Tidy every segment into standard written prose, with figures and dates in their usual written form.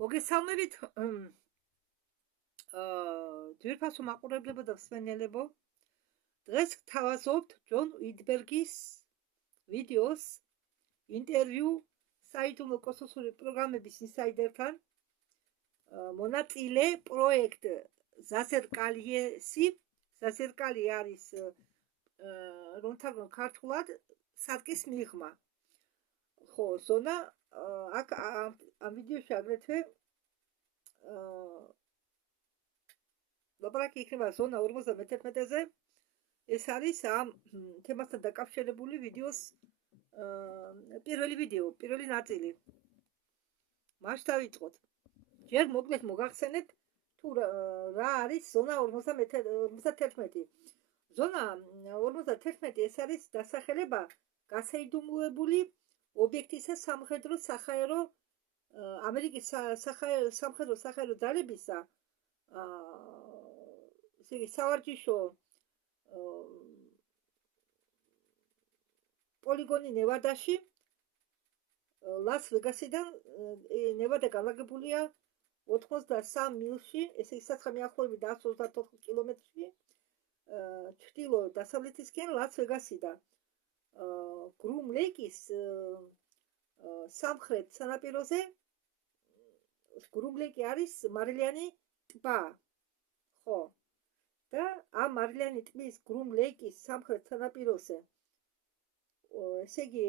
მოგესალმებით ძვირფასო მაყურებლებო და მსმენელებო. დღეს გთავაზობთ ჯონ უიტბერგის ვიდეოს ინტერვიუ საიდუმლო კოსმოსური პროგრამების ინსაიდერთან. მონაწილე პროექტ ზასერკალიესი. ზასერკალი არის რომ თარგმნო ქართულად სარკის მიღმა. ხო, ზონა აქ ამ ვიდეოში აგრეთვე ლაპარაკი იქნება ზონა 51-ზე. ეს არის ამ თემასთან დაკავშირებული ვიდეოს პირველი ნაწილი. მას დავიწყოთ. ჯერ მოკლედ მოგახსენეთ თუ რა არის ზონა 51. ზონა 51 ეს არის დასახელება გასაიდუმლოებული ობიექტისა სამხედრო-საჰაერო ამერიკის სამხედრო-საჰაერო ძალებისა ესე იგი სავარჯიშო პოლიგონი ნევადაში ლას ვეგასიდან ნევადა განლაგებულია 83 მილში, ესე იგი საცხოვრებელი 124 კილომეტრში ჩრდილო დასავლეთისკენ ლას ვეგასიდან. გრუმ ლეიკის სამხრეთ სანაპიროზე გრუმ ლეიკი არის მარილიანი ტბა. ხო. და ამ მარილიანი ტბის გრუმ ლეიკის სამხრეთ სანაპიროზე ესე იგი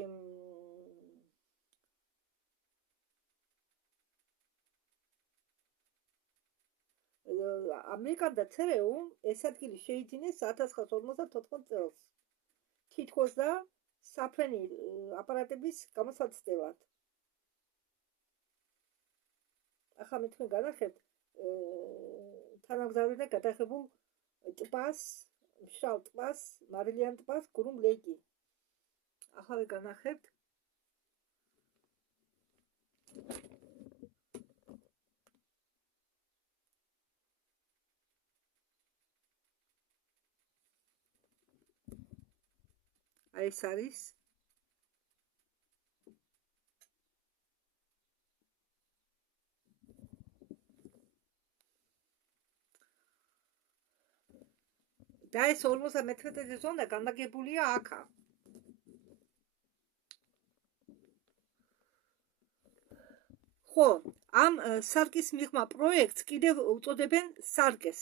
ამერიკამ და ცერეუმ ეს ადგილი შეიძინეს 1954 წელს. თითქოს და საფრენი აპარატების გამოსაცდელად. ახლა მე თქვენ განახებთ თანამგზავრიდან გადაღებულ ტბას, მშრალ ტბას, მარილიან ტბას, გრუმ ლეიკი. ახლა განახებთ ეს არის და ეს 51 ზონა განლაგებულია აქა. ხო, ამ სარკის მიღმა პროექტს კიდევ უწოდებენ სარკეს.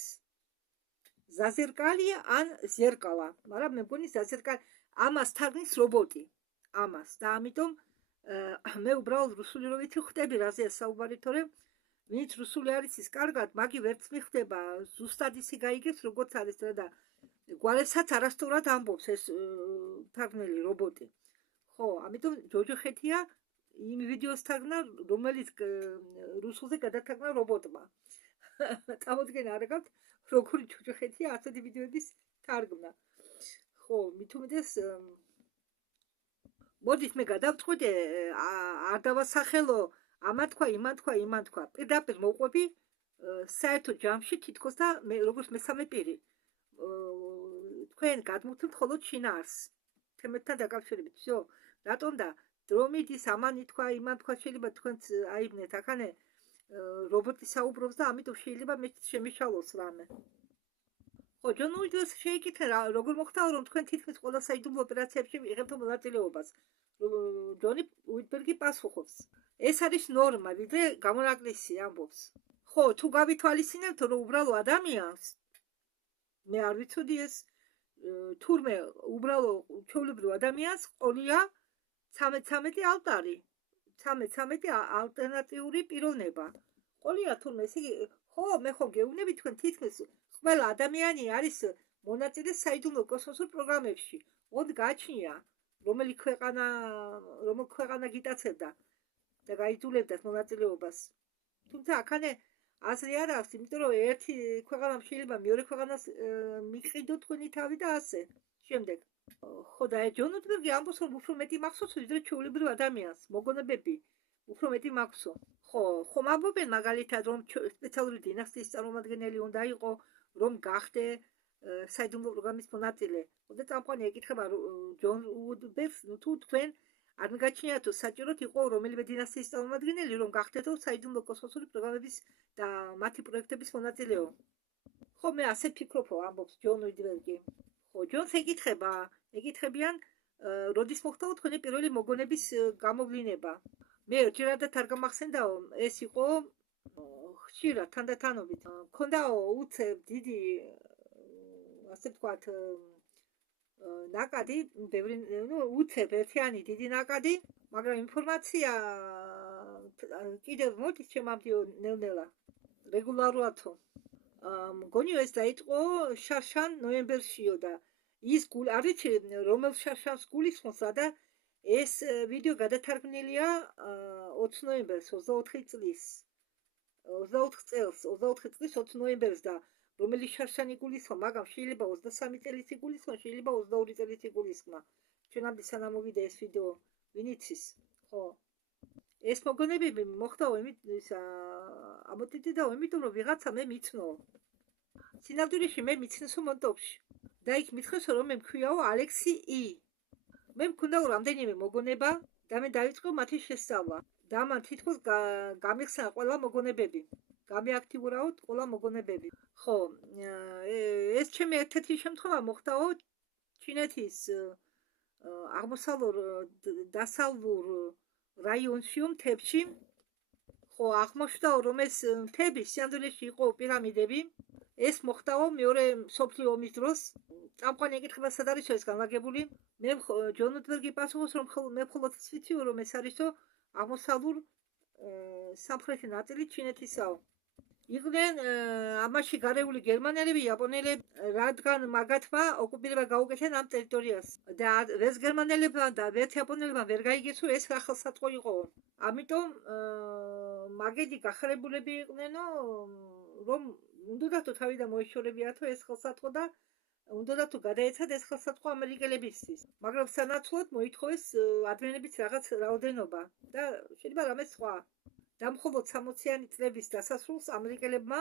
ზაზერკალი ან ზერკალა, მაგრამ მე მგონი ზაზერკალი ამას თარგმნის რობოტი. ამას და ამიტომ მე უბრალოდ რუსული რო ვიცი ხვდები რაზეა საუბარი, თორემ ვინც რუსული არის ის კარგად, მაგი ვერც მიხვდება, ზუსტად ისე გაიგებს როგორც არის და გვარებსაც არასწორად ამბობს ეს თარგმნელი რობოტი. ხო, ამიტომ ჯოჯოხეთია იმ ვიდეოს თარგმნა, რომელიც რუსულზე გადათარგმნა რობოტმა. წამოდგენა არ გაქვთ, როგორი ჯოჯოხეთია ასეთი ვიდეოების თარგმნა. ხო, მით უმეტეს მოდით მე გადავწყვეტე არ დავასახელო ამა თქვა, იმან თქვა. პირდაპირ მოვყვები საერთო ჯამში თითქოს და მე როგორც მესამე პირი. თქვენ გადმოგთმთ მხოლოდ შინაარს. თემებთან დაკავშირებით, всё. რატომ და დრომიდის ამან თქვა, იმან თქვა, შეიძლება თქვენც აიბნეთ ახანე რობოტი საუბრობს და ამიტომ შეიძლება მე შემიშალოს რამე. ხო, ჯონ უიტბერგს შეიკითხე როგორ მოხდა რომ თქვენ თითქმის ყველა საიდუმლო ოპერაციებში იღებთ მონაწილეობას. ჯონი უიტბერგი პასუხობს. ეს არის ნორმა, ვიდრე გამონაკლისი ამბობს. ხო, თუ გავითვალისწინებთ რომ უბრალო ადამიანს მე არ ვიცოდი ეს თურმე უბრალო ჩვეულებრივ ადამიანს ყოლია 13 ალტარი, 13 ალტერნატიული პიროვნება. ყოლია თურმე ესე იგი, ხო, მე ხომ გეუბნები თქვენ თითქმის ყველა ადამიანი არის მონაწილე საიდუმლო კოსმოსურ პროგრამებში. მოდ გაჩნია, რომელი ქვეყანა გიტაცებდა და გაიძულებდათ მონაწილეობას. თუმცა აქანე აზრი არ აქვს, იმიტომ რომ ერთი ქვეყანა შეიძლება მეორე ქვეყანას მიყიდო თქვენი თავი და ასე შემდეგ. ხო, და ჯონ უიტბერგი ამბობს, რომ უფრო მეტი მახსოვს ვიდრე ჩვეულებრივ ადამიანს, მოგონებები უფრო მეტი მახსო. ხო, ხომ ამბობენ მაგალითად, რომ სპეციალური დინასტიის წარმომადგენელი უნდა იყო, რომ გახდე საიდუმლო პროგრამის მონაწილე. და წამყვანი ეკითხება ჯონ უიტბერგს, თუ თქვენ არ მიგაჩნია თუ საჭიროდ იყო რომელიმე დინასტიის წარმომადგენელი, რომ გახდეთო საიდუმლო კოსმოსური პროგრამების და მათი პროექტების მონაწილეო. ხო, მე ასე ფიქრობ, ამბობს ჯონ უიდბერგი. ხო, ჯონს ეკითხებიან, როდის მოხდა თქვენი პირველი მოგონების გამოვლინება. მე ჯერადად არ გამახსენდაო, ეს იყო ხშირად თანდათანობით. მქონდაო უცებ დიდი, ასე ვთქვათ, ნაკადი, ბევრი, უცებ ერთიანი დიდი ნაკადი, მაგრამ ინფორმაცია კიდევ მოდის ჩემამდე ნელ-ნელა, რეგულარულად. მგონიო ეს დაიწყო შარშან ნოემბერშიო და ის არ ვიცი რომელ შარშანს გულისხმობს და ეს ვიდეო გადათარგმნილია 20 ნოემბერს 24 წლის 24 წლის 20 ნოემბერს და რომელი შარშანი გულისხმობს, მაგრამ შეიძლება 23 წელიც იგულისხმოს, შეიძლება 22 წელიც იგულისხმოს. ჩვენამდე სანამ მოვიდა ეს ვიდეო, ვინ იცის, ხო? ეს მოგონებები მოხდა ამოტიტიდაო, იმიტომ რომ ვიღაცა მე მიცნო. სინამდვილეში მე მიცნესო მონტოფში. და იქ მითხრესო რომ მე მქვიაო ალექსი ი. მე მქონდაო რამდენიმე მოგონება და მე დავიწყო მათი შესწავლა. და მან თითქოს გამიხსნა ყველა მოგონებები. გამეაქტიურაო ყველა მოგონებები. ხო, ეს ჩემი ერთ-ერთი შემთხვევა მოხდაო ჩინეთის აღმოსავლურ დასავლურ რაიონში, მთებში. ხო, აღმოჩნდაო რომ ეს მთები სინამდვილეში იყო პირამიდები. ეს მოხდაო მეორე მსოფლიო ომის დროს. წამყვანი ეკითხება სად არისო ეს განლაგებული? მე ჯონ უიდბერგი პასუხობს რომ მე მხოლოდ ვიციო რომ ეს არისო აღმოსავლურ სამხრეთი ნაწილი ჩინეთისაო. იყვნენ ამაში გარეული გერმანელები, იაპონელები, რადგან მაგათმა ოკუპირება გაუკეთეს ამ ტერიტორიას. და ვერც გერმანელებმა და ვერც იაპონელებმა ვერ გაიგეს რომ ეს რა ხელსაწყო იყო. ამიტომ მაგედი გახარებულები იყვნენო რომ უნდათ თავიდან მოეშორებიათო ეს ხელსაწყო და უნდათ გადაეცათ ეს ხელსაწყო ამერიკელებისთვის. მაგრამ სანაცვლოდ მოითხოვეს ადრიანების რაღაც რაოდენობა და შეიძლება რამე სხვა. და მხოლოდ 60-იანი წლების დასასრულს ამერიკელებმა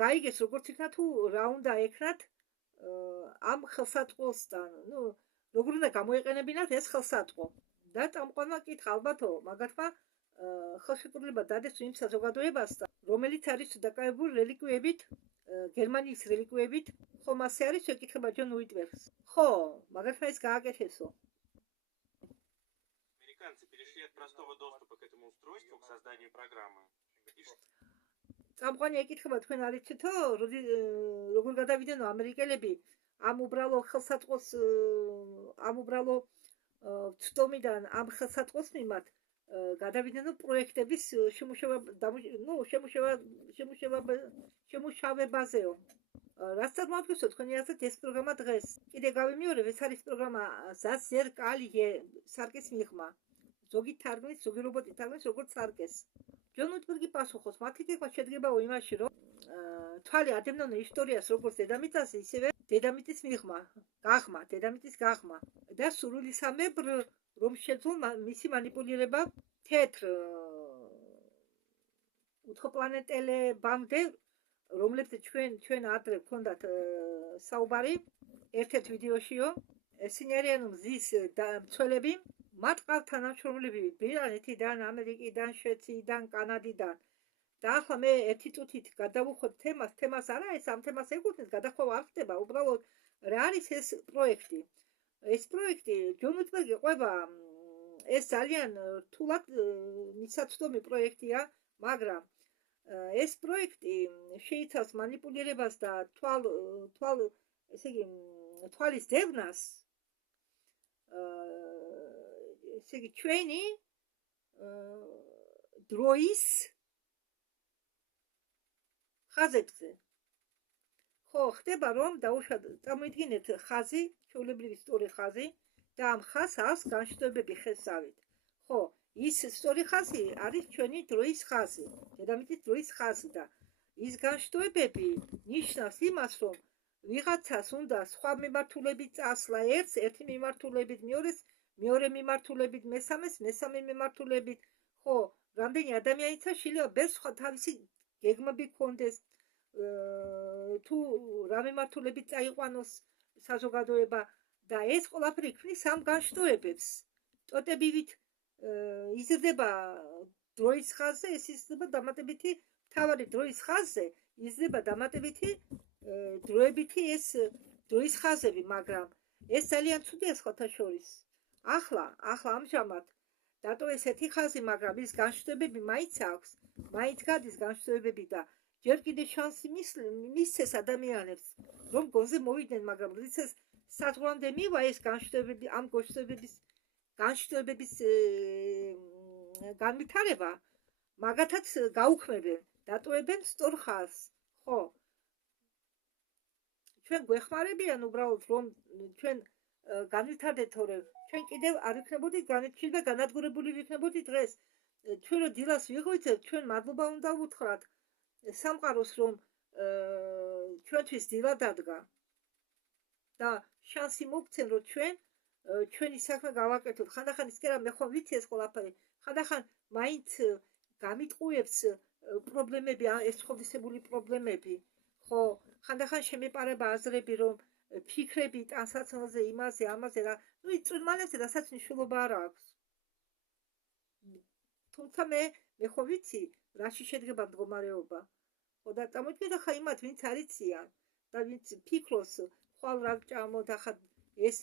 გაიგეს როგორც იქნა თუ რა უნდა ეკნათ ამ ხელსაწყოსთან. როგორ უნდა გამოეყენებინათ ეს ხელსაწყო. და წამყვანმა კითხა ალბათო მაგათმა ხელშეკრულება დადეს იმ საზოგადოებასთან, რომელიც არის დაკავებული რელიკვიებით, გერმანიის რელიკვიებით. ხომ ასე არის, ეკითხება ჯონ უიდბერგს. ხო, მაგათმა ეს გააკეთესო. Американцы перешли от простого доступа к этому устройству к созданию программы. წამყვანი ეკითხება თქვენ არ იცითო, როგორ გადავიდენო ამერიკელები ამ უბრალო ხელსაწყოს ამ უბრალო ცდომიდან ამ ხელსაწყოს მიმართ გადავიდენო პროექტების შემუშავებაზეო. რაც წარმოადგენს თქვენი აზრით ეს პროგრამა დღეს. კიდე გავიმეორებ, ეს არის პროგრამა ზასერკალიე სარკეს მიღმა. ზოგი თარგმნის, ზოგი რობოტი თარგმნის როგორც სარკეს. ჯონ უიდბერგი პასუხობს, მათი კითხვა შედგებაო იმაში, რომ თვალი ადევნონ ისტორიას როგორც დედამიწაზე, ისევე დედამიწის გაღმა, დედამიწის გაღმა და სრულისამებრ რომ შეძლო მისი მანიპულირება თეთრ უცხოპლანეტელებამდე, რომლებზეც ჩვენ ადრე ვქონდათ საუბარი ერთ-ერთ ვიდეოშიო, ესენი არიან მზის მცველები, მათ ყავთ თანამშრომლები ბრიტანეთიდან, ამერიკიდან, შვეიციდან, კანადიდან. და ახლა მე ერთი წუთით გადავუხოთ თემას არა, ეს ამ თემას ეკუთვნის, გადახვევა არ ხდება, უბრალოდ რა არის ეს პროექტი. ეს პროექტი ჯონ უიდბერგი ყვება, ეს ძალიან რთულად მისაწვდომი პროექტია, მაგრამ ეს პროექტი შეიცავს მანიპულირებას და თვალის დევნას, ესე იგი ჩვენი დროის ხაზებზე. ხო, ხდება რომ წარმოიდგინეთ ხაზი, ჩვეულებრივი სწორი ხაზი და ამ ხაზს აქვს განშტოებები ხელსავით. ხო, ის სწორი ხაზი არის ჩვენი დროის ხაზი, დედამიწის დროის ხაზი და ის განშტოებები ნიშნავს იმას, რომ ვიღაცას უნდა სხვა მიმართულებით წასვლა, ერთი მიმართულებით, მეორე მიმართულებით, მესამე მიმართულებით. ხო, რამდენი ადამიანიცა შეიძლება ბევრ სხვა თავისი გეგმები გქონდეს, თუ რა მიმართულებით წაიყვანოს საზოგადოება და ეს ყველაფერი ქმნის ამ განშტოებებს. ტოტებივით იზრდება დროის ხაზზე, ეს იზრდება დამატებითი მთავარი დროის ხაზზე, იზრდება დამატებითი დროებითი ეს დროის ხაზები, მაგრამ ეს ძალიან ცუდია სხვათა შორის. ახლა ამჟამად დატოვეს ერთი ხაზი, მაგრამ ის განშტოებები მაინც აქვს, მაინც გადის განშტოებები და ჯერ კიდევ შანსი მისცეს ადამიანებს, რომ გონზე მოვიდნენ, მაგრამ როდესაც საზღვრამდე მივა ეს განშტოებები, ამ განშტოებების განვითარება, მაგათაც გაუქმებენ, დატოვებენ სწორ ხაზს, ხო? ჩვენ გვეხმარებიან უბრალოდ, რომ ჩვენ განვითარდეთ, თორემ ჩვენ კიდევ არ ვიქნებოდით განეჩილი და განადგურებული ვიქნებოდით დღეს. ჩვენ რო დილას ვიღვიძებთ, ჩვენ მადლობა უნდა ვუთხრათ სამყაროს, რომ ჩვენთვის დილა დადგა და შანსი მოგცენ, რომ ჩვენი საქმე გავაკეთოთ. ხანდახან ის კი არა, მე ხომ ვიცი ეს ყველაფერი, ხანდახან მაინც გამიტყუებს პრობლემები, ეს ცხობისებული პრობლემები, ხო? ხანდახან შემეპარება აზრები, რომ ფიქრები ტანსაცმელზე, იმაზე, ამაზე რა, წვრილმანებზე რასაც მნიშვნელობა არ აქვს. თუმცა მე ხო ვიცი, რაში შედგება მდგომარეობა. ხო და წამოიდგინეთ ახლა იმათ, ვინც არიციან და ვინც ფიქრობს, ხვალ რა გჭამოთ, ახლა ეს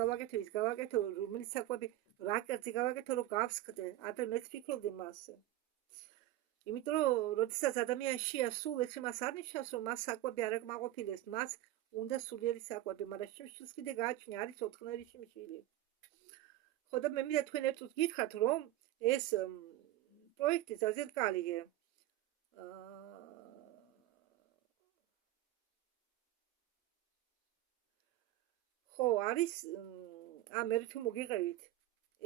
გავაკეთო, ის გავაკეთო, რომელიც საკვები რა კერძი გავაკეთო, რომ გავსხდე. ადრე მეც ფიქრობდი მასზე. იმიტომ რომ როდესაც ადამიანშია სულ ეს მას არ ნიშნავს, რომ მას საკვები არ აკმაყოფილებს, მას უნდა სულიერი საკვები, მაგრამ შვილს კიდე გააჩნია, არის 4-ნერი შიმშილი. ხო და მე მინდა თქვენ ერთად გითხრათ, რომ ეს პროექტი ზაზერკალიე ხო არის ამ ერთი მოგიღებით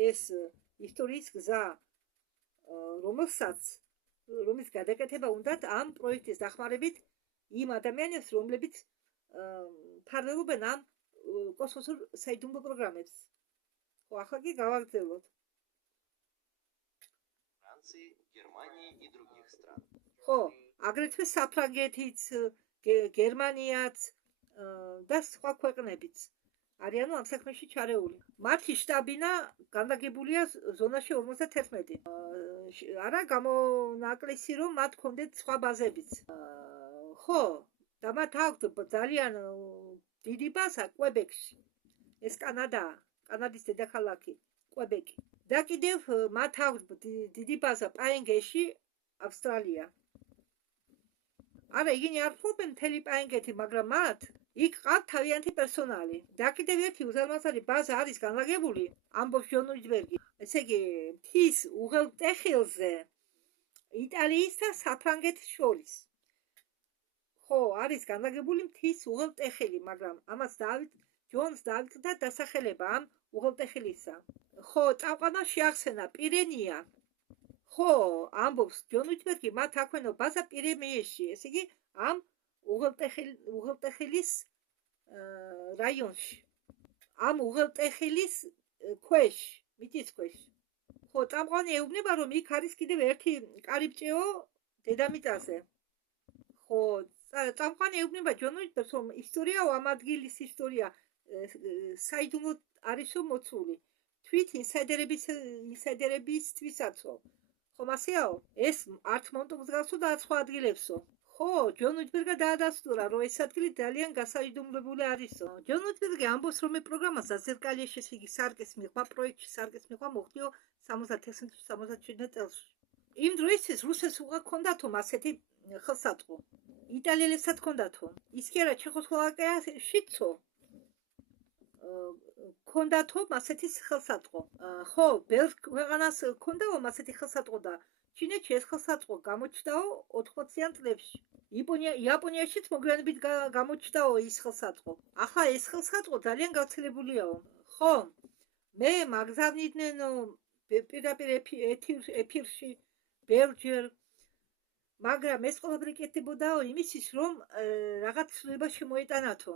ეს ისტორიის გზა, რომლის გადაკეთება უნდათ ამ პროექტის დახმარებით იმ ადამიანებს, რომლებიც ფარველობენ ამ კოსმოსურ საიდუმლო პროგრამებს. ხო, ახლა კი გავაგრძელოთ. Франции, Германии и других стран. ხო, აგრეთვე საფრანგეთიც, გერმანიაც და სხვა ქვეყნებიც არიანო ამ საქმეში ჩარეული. მათი შტაბინა განლაგებულია ზონაში 51. არა გამონაკლისი, რომ მათ ჰქონდეთ სხვა ბაზებიც. ხო, და მათ აქვთ ძალიან დიდი ბაზა კვებეკში. ეს კანადის დედაქალაქი, კვებეკი. და კიდევ მათ აქვთ დიდი ბაზა პაენგეში, ავსტრალია. არა, იგინი არ ფლობენ მთელი პაენგეთი, მაგრამ მათ იქ ყავთ თავიანთი პერსონალი. და კიდევ ერთი უზარმაზარი ბაზა არის განლაგებული, ამბობს ჯონუიჯბერგი. ესე იგი, მთის უღელტეხილზე იტალიის და საფრანგეთის შორის. ხო, არის განლაგებული მთის უღელტეხილი, მაგრამ ამას ჯონს დაავიწყდა დასახელება ამ უღელტეხილისა. ხო, წამყვანმა შეახსენა პირენია. ხო, ამბობს ჯონუიჯბერგი, მათ აქვენო ბაზა პირენიაში, ესე იგი, ამ უღელტეხილის რაიონში. ამ უღელტეხილის ქვეშ, მიწის ქვეშ. ხო, წამყვანი ეუბნება, რომ იქ არის კიდევ ერთი კარიბჭეო დედამიწაზე. ხო, წამყვანი ეუბნება ჯონუიჯბერგს, რომ ისტორიაო, ამ ადგილის ისტორია საიდუმლო არისო მოცული. თვით ინსაიდერებისთვისაცო. ხომ ასეაო? ეს არც მონტუგზგავსო და არც სხვა ადგილებსო. ხო, ჯონუიჯბერგა დაადასტურა, რომ ეს ადგილი ძალიან გასაიდუმლოებული არისო. ჯონუიჯბერგი ამბობს, რომ ეს პროგრამა ზაზერკალიაში, ესე იგი სარკეს მიღმა, პროექტში სარკეს მიღმა მოხდიო 76-77 წელს. იმ დროისთვის რუსეთს უღა ჰქონდათო ასეთი ხელსაწყო. იტალიელებსაც ჰქონდათო. ის კი არა, ჩეხოსლოვაკიაშიცო ჰქონდათო ასეთი ხელსაწყო. ხო, ბევრ ქვეყანას ჰქონდაო ასეთი ხელსაწყო და ჩინეთში ეს ხელსაწყო გამოჩნდაო 80-იან წლებში. იაპონიაშიც მოგვიანებით გამოჩნდაო ის ხელსაწყო. ახლა ეს ხელსაწყო ძალიან გავრცელებულიაო. ხო, მე მაგზავნიდნენ პირდაპირ ეფირში ბევრჯერ, მაგრამ ეს ყველაფერი კეთდებოდაო იმისთვის, რომ რაღაც ცვლილება შემოეტანათო.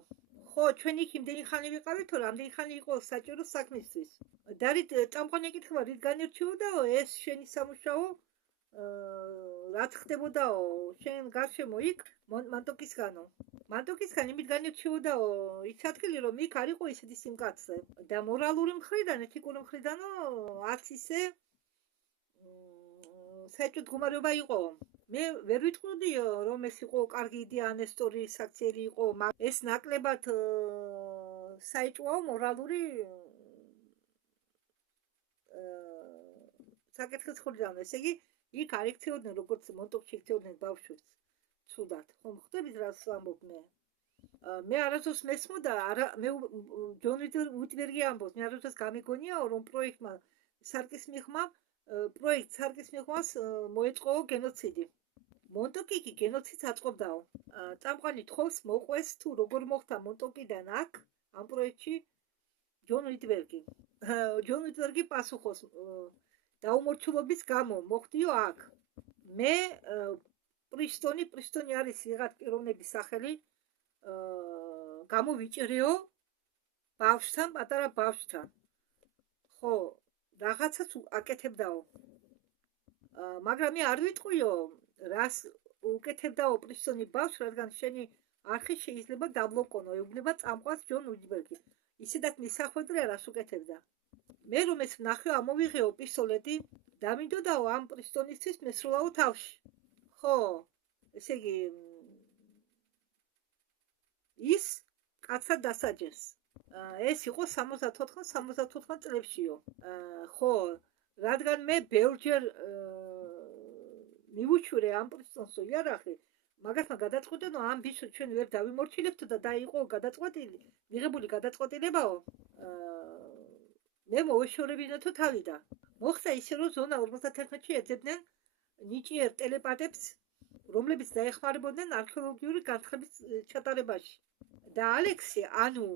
ხო, ჩვენ იქ იმდენი ხანი ვიყავეთო, რამდენი ხანი იყო საჭირო საქმისთვის. და რით წამყვანი ეკითხება, რით განირჩეოდაო ეს შენი სამუშაო, რაც ხდებოდაო შენ გარშემო იქ მანტოკისგანო. მანტოკისგან იმით განირჩეოდაო ის ადგილი, რომ იქ არ იყო ისეთი სიმკაცრე და მორალური მხრიდან, ეთიკური მხრიდანო არც ისე საჭიროა მდგომარეობა იყო. მე ვერ ვიტყოდიო, რომ ეს იყო კარგი იდეა, ნესტორის აქციები იყო, ეს ნაკლებად საჭიროა მორალური საკითხის ხრიდან, ესე იგი, იქ არ იქცეოდნენ როგორც მონტოქში იქცეოდნენ ბავშვებს. ცუდად. ხომ ხვდებით რას ვამბობ მე? მე არასდროს მესმოდა, მე ჯონ უიტბერგი ამბობს, მე არასდროს გამიგონიაო, რომ პროექტ სარკის მიღმას მოეწყო გენოციდი. მონტოკი კი გენოციდს აწყობდაო. წამყვანი თხოვს მოყვეს თუ როგორ მოხდა მონტოკიდან აქ ამ პროექტში ჯონ უიტბერგი. ჯონ უიტბერგი პასუხობს დაუმორჩილობის გამო მოხდიო აქ. მე პრისტონი არის ვიღაც პიროვნების სახელი, გამოვიჭრეო ბავშვთან, პატარა ბავშვთან. ხო, რაღაცას აკეთებდაო. მაგრამ მე არ ვიტყვიო, რას უკეთებდაო პრისტონი ბავშვს, რადგან შენი არხი შეიძლება დაბლოკონო, ეუბნება წამყვანს ჯონ უიტბერგი. ისედაც მისახვედრია რას უკეთებდა. მე რომ ეს ვნახე, ამოვიღეო პისტოლეტი, დამინდოდაო ამ პრისტონისთვის მესროლაო თავში. ხო, ესე იგი ის კაცად დასაჯეს. ეს იყო 64 წლებშიო. ხო, რადგან მე ბევრჯერ მივუჩურე ამ პრისტონსო იარაღი, მაგასთან გადაწყვეტენო ამ ბიჭს ჩვენ ვერ დავიმორჩილებთო და იყო გადაწყვეტილი, მიღებული გადაწყვეტილებაო. მე მოვეშორებინოთო თავიდან. მოხდა ისე, რომ ზონა 51-ში ეძებდნენ ნიჭიერ ტელეპათებს, რომლებიც დაეხმარებოდნენ არქეოლოგიური განხრების ჩატარებაში. და ალექსი, ანუ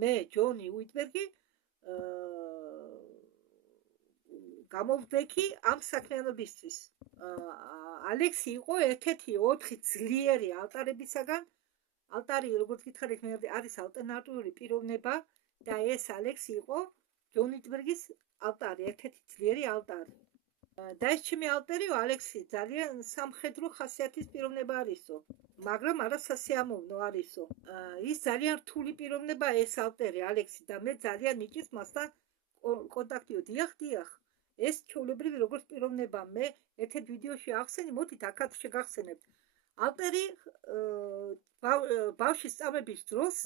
მე, ჯონი უიტბერგი, გამოვდექი ამ საქმიანობისთვის. ალექსი იყო ერთ-ერთი 4 ძლიერი ალტარებისაგან. ალტარი, როგორც გითხარით, არის ალტერნატიული პიროვნება და ეს ალექსი იყო ჯონ უიტბერგის ალტარი, ერთ-ერთი ძლიერი ალტარი. და ეს ჩემი ალტერიო ალექსი ძალიან სამხედრო ხასიათის პიროვნება არისო, მაგრამ არა სასიამოვნო არისო. ის ძალიან რთული პიროვნება ეს ალტერი ალექსი და მე ძალიან მიჭირს მასთან კონტაქტიო. დიახ. ეს ჩვეულებრივი როგორც პიროვნება მე ერთ-ერთ ვიდეოში ახსენი, მოდით აქაც შეგახსენებთ. ალტერი ბავშვის სწავლების დროს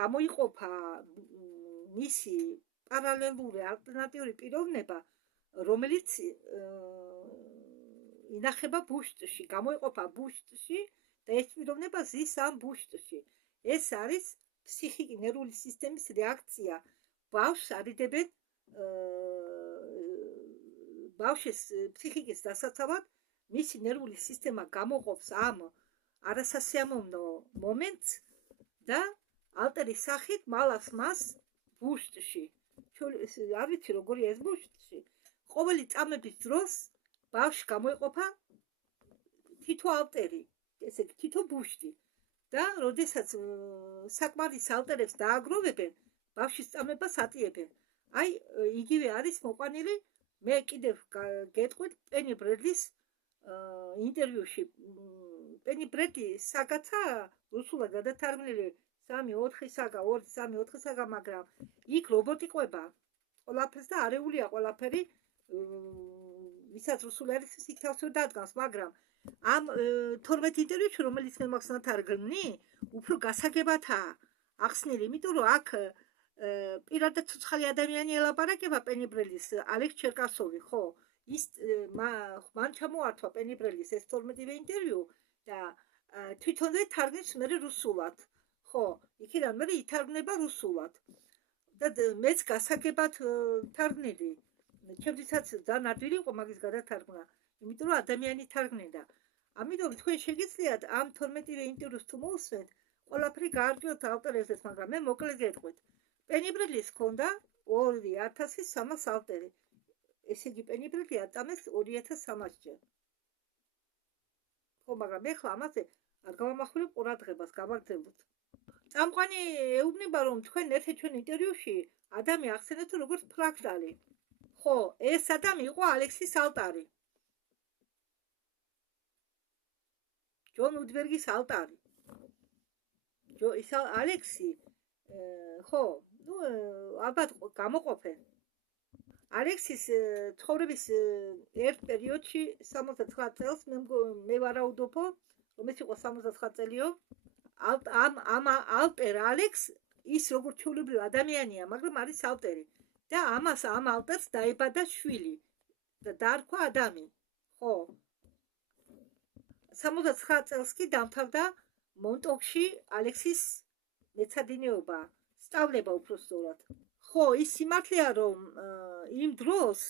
გამოიყოფა მისი პარალელური ალტერნატიული პიროვნება, რომელიც ინახება ბუშტში, გამოიყოფა ბუშტში და ეს პიროვნება ზის ამ ბუშტში. ეს არის ფსიქიკი, ნერვული სისტემის რეაქცია. ბავშვს არიდებენ ბავშვის ფსიქიკის დასაცავად, მისი ნერვული სისტემა გამოყოფს ამ არასასიამოვნო მომენტს და ალტერის სახით მალავს მას ბუშტში. არ ვიცი როგორია ეს ბუშტში. ყოველი წამების დროს ბავშვი გამოიყოფა თითო ალტერი, ესე იგი თითო ბუშტი და როდესაც საკმარის ალტერებს დააგროვებენ, ბავშვის წამებას ატიებენ. აი, იგივე არის მოყვანილი, მე კიდევ გეტყვით პენი ბრედლის ინტერვიუში. პენი ბრედი საგაცა რუსულად გადათარგმნილი 3-4 საგა, 2-3-4 საგა, მაგრამ იქ რობოტი ყვება ყველაფერს და არეულია ყველაფერი, ვისაც რუსული არის იქ თავს ვერ დადგას, მაგრამ ამ 12 ინტერვიუში, რომელიც მე მაქვს ნათარგმნი, უფრო გასაგებათაა ახსნილი, იმიტომ რომ აქ პირადად ცოცხალი ადამიანი ელაპარაკება პენი ბრელის, ალექს ჩერკასოვი, ხო? ის მან ჩამოართვა პენი ბრელის ეს 12-ვე ინტერვიუ და თვითონვე თარგმნს მე რუსულად. ხო, იქიდან მე ითარგმნება რუსულად. და მეც გასაგებად თარგმნილი. ჩემთვისაც ძალიან ადვილი იყო მაგის გადათარგმნა, იმიტომ რომ ადამიანი თარგმნიდა. ამიტომ თქვენ შეგიძლიათ ამ 12-ვე ინტერვიუს თუ მოусვენთ, ყველაფერი გაარკვიოთ ავტორებს, მაგრამ მე მოკლედ გეტყვით. პენი ბრელის ჰქონდა 2300 ალტერი. ესე იგი პენი ბრელი აწამეს 2300-ჯერ. ხო, მაგრამ ეხლა ამაზე არ გავამახვილებ ყურადღებას, გავაგრძელოთ. წამყვანი ეუბნება, რომ თქვენ ერთ-ერთ ჩვენ ინტერვიუში ადამი ახსენეთ როგორც ფრაქტალი. ხო, ეს ადამი იყო ალექსის ალტარი. ჯონ უდბერგის ალტარი. ის ალექსი ხო, ну, ალბათ გამოყოფენ. ალექსის ცხოვრების ერთ პერიოდში 69 წელს მე ვარაუდობო, რომ ეს იყო 69 წელიო. ამ ალტერ ალექს ის როგორც ჩვეულებრივ ადამიანია, მაგრამ არის ალტერი. და ამ ალტერს დაებადა შვილი და დაარქვა ადამი. ხო. 69 წელს კი დამთავრდა მონტოქში ალექსის მეცადინეობა, სწავლება უბრალოდ. ხო, ის სიმართლეა, რომ იმ დროს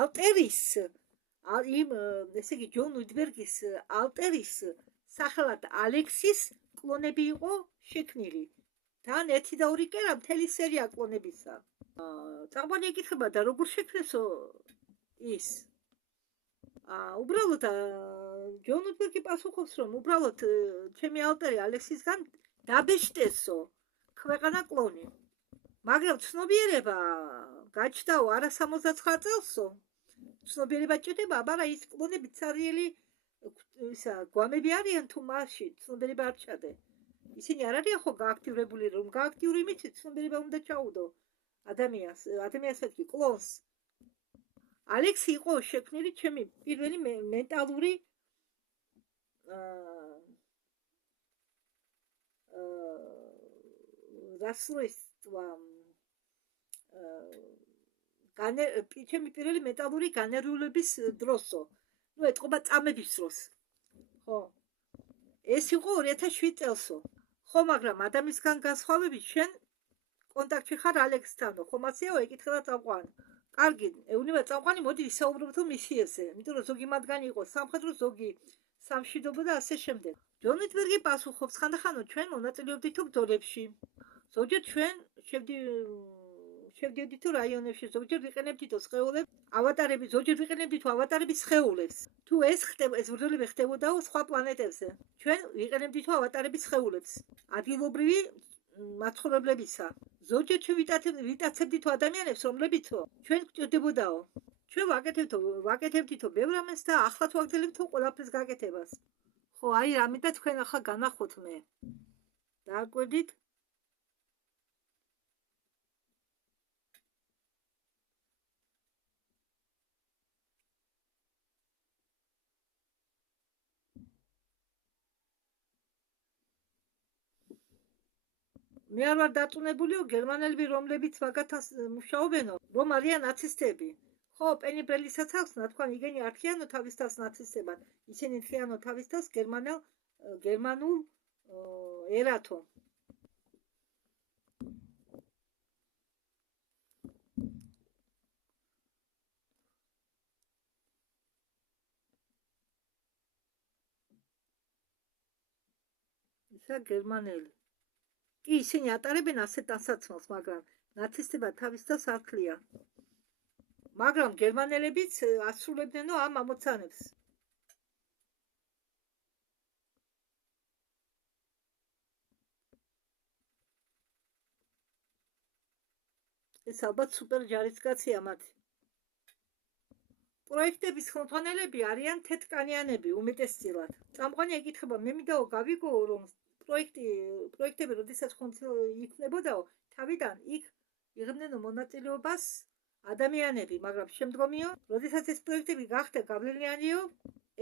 ალტერის ესე იგი ჯონ უდბერგის ალტერის სახელად ალექსის კლონები იყო შექმნილი. თან ერთი და ორი კერა მთელი სერია კლონებისა. წამყვანი ეკითხება და როგორ შექმნესო ის? უბრალოდ ჯონ უდბერგი პასუხობს, რომ უბრალოდ ჩემი ალტერი ალექსისგან დაბეჭდესო ქვეყანა კლონი. მაგრამ ცნობიერება გაჩნდაო არა 69 წელსო. ცნობიერება ჭირდება, მაგრამ ის კლონები ცარიელი გვამები არიან თუ მასში ცნობიერება არ ჩადე. ისინი არ არიან ხო გააქტიურებული, რომ გააქტიური მითი ცნობიერება უნდა ჩაუდო ადამიანს კი კლონს. ალექსი იყო შექმნილი ჩემი პირველი მენტალური რასურისტვა ჩემი პირველი მენტალური განერულების დროსო. ნუ ეთყობა წამების დროს. ხო. ეს იყო 2007 წელსო. ხო, მაგრამ ადამიანისგან განსხვავებით შენ კონტაქტში ხარ ალექსთანო. ხომ ასეო ეკითხება წამყვანი. კარგი, ეუნება წამყვანი, მოდი ვისაუბროთ მისიებზე, იმიტომ რომ ზოგი მათგანი იყო სამხედრო, ზოგი სამშვიდობო და ასე შემდეგ. ჯონ უდბერგი პასუხობს, ხანდახანო ჩვენ მონაწილეობდითო ბრძოლებში. ზოგჯერ ჩვენ შევდიოდითო რაიონებში, ზოგჯერ ვიყენებდითო სხეულებს, ავატარები, ზოგჯერ ვიყენებდითო ავატარების სხეულებს. თუ ეს ბრძოლები ხდებოდაო სხვა პლანეტებზე, ჩვენ ვიყენებდითო ავატარების სხეულებს. ადგილობრივი მაცხოვრებლებისა. ზოგჯერ ჩვენ ვიტაცებდითო ადამიანებს, რომლებითო ჩვენ გვჭირდებოდაო. ჩვენ ვაკეთებდითო ბევრ ამას და ახლაც ვაგრძელებდითო ყველაფერს გაკეთებას. ხო, აი რამედა თქვენ ახლა განახოთ მე. დააკვირდით? მე არ ვარ დაწუნებულიო გერმანელები რომლებიც მაგათას მუშაობენო რომ არიან ნაცისტები. ხო, პენიბრელისაც აქვს ნათქვამი, იგენი არქიანო თავის თავს ნაცისტებად. ისინი ხიანო თავის თავს გერმანულ ერათო. ისა გერმანელი. კი ისინი ატარებენ ასეთ დასაცმელს, მაგრამ ნაცისტებად თავის თავს არ თვლიან. მაგრამ გერმანელებიც ასრულებდნენო ამ ამოცანებს. ეს ალბათ სუპერ ჯარისკაცია მათი. პროექტების ხელმძღვანელები არიან თეთრკანიანები უმეტესწილად. წამყვანი ეკითხება, მე მინდაო გავიგო რომ პროექტები როდესაც იქნებოდაო, თავიდან იქ იღებდნენ მონაწილეობას ადამიანები, მაგრამ შემდგომიო, როდესაც ეს პროექტები გახდა გავლენიანიო,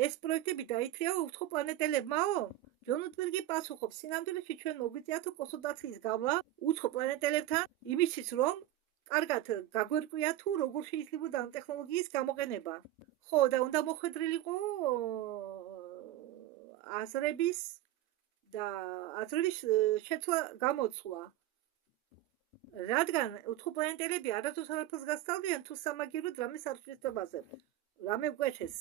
ეს პროექტები დაითრიაო უცხო პლანეტელებმაო. ჯონ უდბერგი პასუხობს, სინამდვილეში ჩვენ მოგვიწიათო კონსულტაციის გავლა უცხო პლანეტელებთან, იმისთვის რომ კარგად გაგვერკვია თუ როგორ შეიძლებოდა ამ ტექნოლოგიის გამოყენება. ხო, და უნდა მოხვედრილიყო აზრების შეცვლა გამოცვლა. რადგან უცხო პლანეტელები არასდროს არაფერს გასწავლიან თუ სამაგიეროდ რამეს არ შეცდებაზე. რამე გვეჩეს.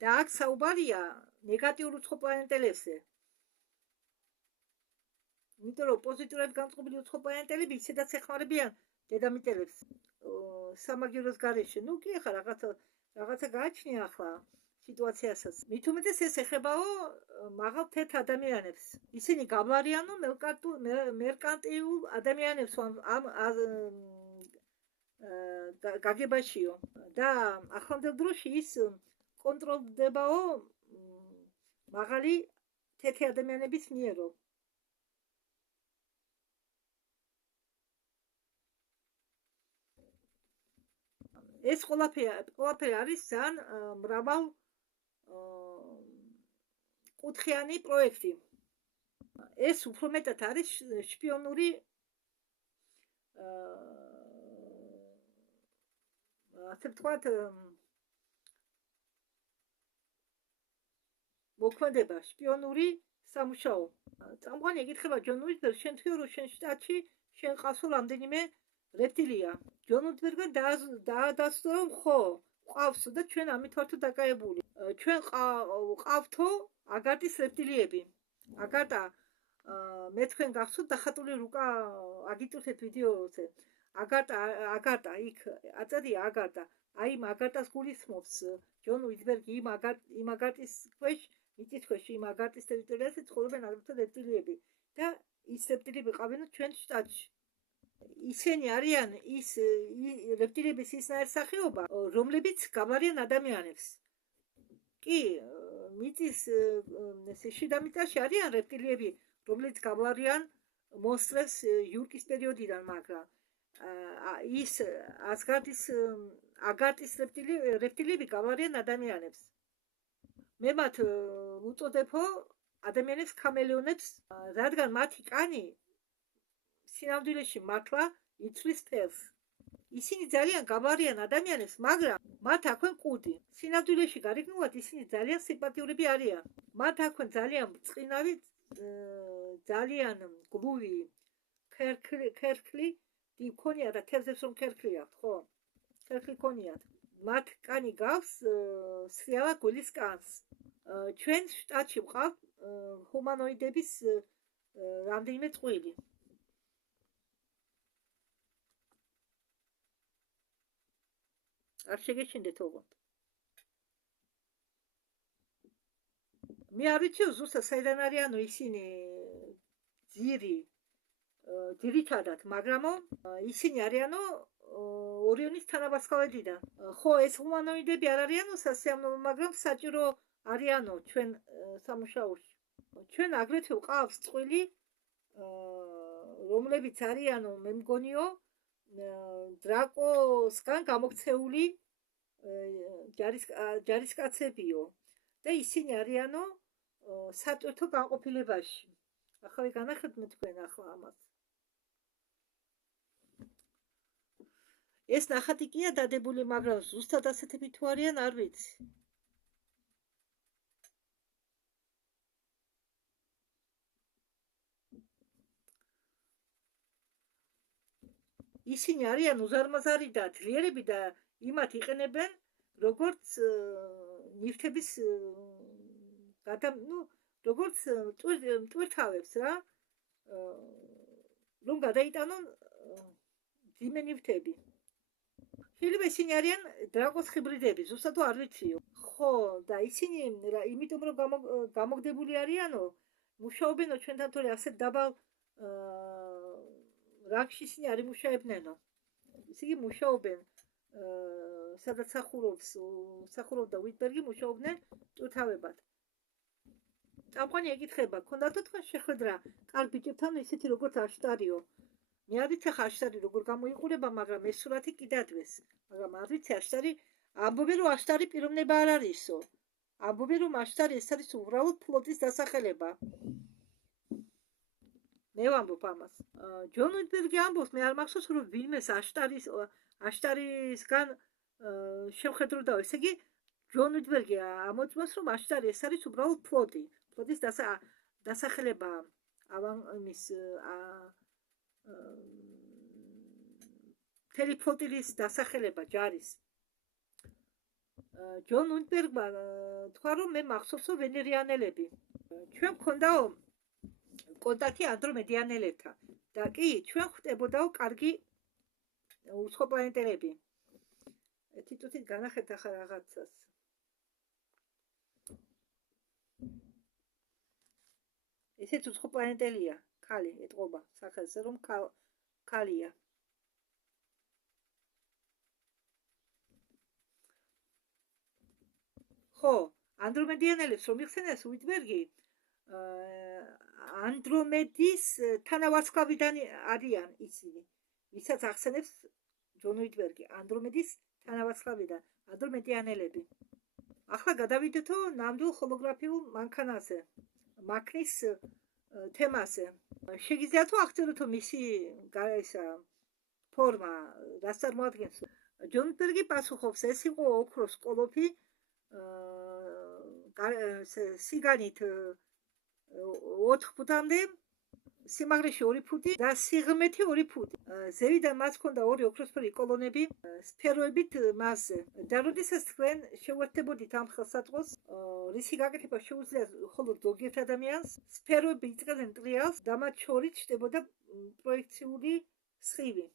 და აქ საუბარია ნეგატიურ უცხო პლანეტელებზე. იმიტომ რომ პოზიტიურად განწყობილი უცხო პლანეტელები ისედაც ეხმარებიან დედამიწელებს სამაგიეროს გარეშე. ნუ კი ახლა რაღაცა გააჩნია ახლა. სიტუაციასაც. მით უმეტეს ეს ეხებაო მაღალ თეთრ ადამიანებს. ისინი გავლარიანო მერკანტიულ ადამიანებს ამ გაგებაშიო და ახლანდელ დროში ის კონტროლდებაო მაღალი თეთრი ადამიანების მიერო. ეს ყველაფერი არის ძალიან მრავალ კუთხიანი პროექტი. ეს უფრო მეტად არის შპიონური ასე ვთქვათ მოქმედება, შპიონური სამუშაო. წამყვანი ეკითხება ჯონ უიტბერგს, შენ თქვი რომ შენ შტატში შენ ყავსო რამდენიმე რეპტილია. ჯონ უიტბერგმა დაადასტურა რომ ხო, ყავსო და ჩვენ ამით ვართ დაკავებული. ჩვენ ყავთო აგარტის რეპტილიები. აგარტა მე თქვენ გახსოვთ დახატული რუკა აგიტვით ვიდეოზე. აგარტა იქ აწერია აგარტა. აი იმ აგარტას გულისხმობს ჯონ უიტბერგი იმ აგარტის ქვეშ, მიწის ქვეშ იმ აგარტის ტერიტორიაზე ცხოვრობენ აგრეთვე რეპტილიები და ის რეპტილიები ყავენ ჩვენ შტატში. ისინი არიან ის რეპტილიების ისნაირ სახეობა, რომლებიც გავლარიან ადამიანებს. კი, მიწის შიდა მიწაში არიან რეპტილიები, რომლებიც გავლარიან მონსტრებს იურკის პერიოდიდან, მაგრამ ის აგარტის რეპტილიები გავლარიან ადამიანებს. მე მათ უწოდებო ადამიანებს ქამელეონებს, რადგან მათი კანი სინამდვილეში მართლა იცვლის ფერს. ისინი ძალიან გავლარიან ადამიანებს, მაგრამ მათ აქვენ კუდი. სინამდვილეში გარეგნულად ისინი ძალიან სიმპათიურები არიან. მათ აქვენ ძალიან ბრწყინავი, ძალიან გლუვი ქერქლი იქონია და თევზებს რომ ქერქლი აქვს, ხო? ქერქლი ქონიათ. მათ კანი გავს სრიალა გულის კანს. ჩვენ შტატში ვყავთ ჰუმანოიდების რამდენიმე წყვილი. არ შეგეშინდეთ ოღონდ. მე არ ვიცი ზუსტად საიდან არიანო ისინი ძირითადად, მაგრამ ისინი არიანო ორიონის თანაბასკოვედიდან. ხო, ეს ჰუმანოიდები არ არიანო სასიამოვნო, მაგრამ საჭირო არიანო ჩვენ სამუშაოში. ჩვენ აგრეთვე ვყავს წყვილი, რომლებიც არიანო, მე მგონიო, დრაკოსგან გამოქცეული ჯარისკაცებიო და ისინი არიანო სატვირთო განყოფილებაში. ახლა განახეთ მე თქვენ ახლა ამას. ეს ნახატი კია დადებული, მაგრამ ზუსტად ასეთები თუ არიან, არ ვიცი. ისინი არიან უზარმაზარი და ძლიერები და იმათ იყენებენ როგორც ნივთების როგორც მტვირთავებს რა, რომ გადაიტანონ ძიმე ნივთები. შეიძლება ისინი არიან დრაკოს ჰიბრიდები, ზუსტად არ ვიციო. ხო, და ისინი იმიტომ რომ გამოგდებული არიანო, მუშაობენო ჩვენთან თორე ასეთ დაბალ რანგში ისინი არ იმუშაებნენო. ისე იგი მუშაობენ სადაც სახურავდა უიტბერგი, მუშაობდნენ ტვირთავებად. წამყვანი ეკითხება, ქონდათო თქვენ შეხვედრა კარგ ბიჭებთან ისეთი როგორც აშტარიო. მე არ ვიცი ხა აშტარი როგორ გამოიყურება, მაგრამ ეს სურათი კი დადვეს. მაგრამ არ ვიცი აშტარი, ამბობენ რომ აშტარი პიროვნება არ არისო. ამბობენ რომ აშტარი ეს არის უბრალოდ ფლოტის დასახელება. მე ვამბობ ამას. ჯონ უიტბერგი ამბობს, მე არ მახსოვს რომ ვინმეს აშტარისგან შევხედროდაო. ესე იგი ჯონ უიტბერგი ამოწმოს რომ აშტარი ეს არის უბრალოდ ფლოტის დასახელება. ამის მთელი ფლოტილის დასახელება ჯარის. ჯონ უიტბერგმა თქვა რომ მე მახსოვსო ვენერიანელები. ჩვენ გქონდაო კონტაქტი ანდრომედიანელებთან და კი ჩვენ ხვდებოდაო კარგი უცხოპლანეტელები. თითოთით განახეთ ახლა რაღაცას. ესეც უცხო პლანეტელია, ქალი ეტყობა სახელზე, რომ ქალია. ხო, ანდრომედიანელებს რომ იხსენეს უიტბერგი, ანდრომედის თანავარსკვლავიდან არიან ისინი, ვისაც ახსენებს ჯონ უიტბერგი, ანდრომედის თანავარსკვლავიდან, ანდრომედიანელები. ახლა გადავიდეთო ნამდვილ ჰოლოგრაფიულ მანქანაზე, მაქნის თემაზე. შეგიძლიათ თუ აღწეროთო მისი ფორმა, რას წარმოადგენს? ჯონ უიტბერგი პასუხობს, ეს იყო ოქროს კოლოფი, სიგანით 4 ფუტამდე, სიმაღლეში 2 ფუტი და სიღრმეთი 2 ფუტი. ზევიდან მას ჰქონდა 2 ოქროსფერი კოლონები სფეროებით მასზე. და როდესაც თქვენ შევერთდებოდით ამ ხელსაწყოს, რისი გაკეთება შეუძლია მხოლოდ ზოგიერთ ადამიანს, სფეროები იწყებდნენ ტრიალს და მათ შორის ჩნდებოდა პროექციული სხივი.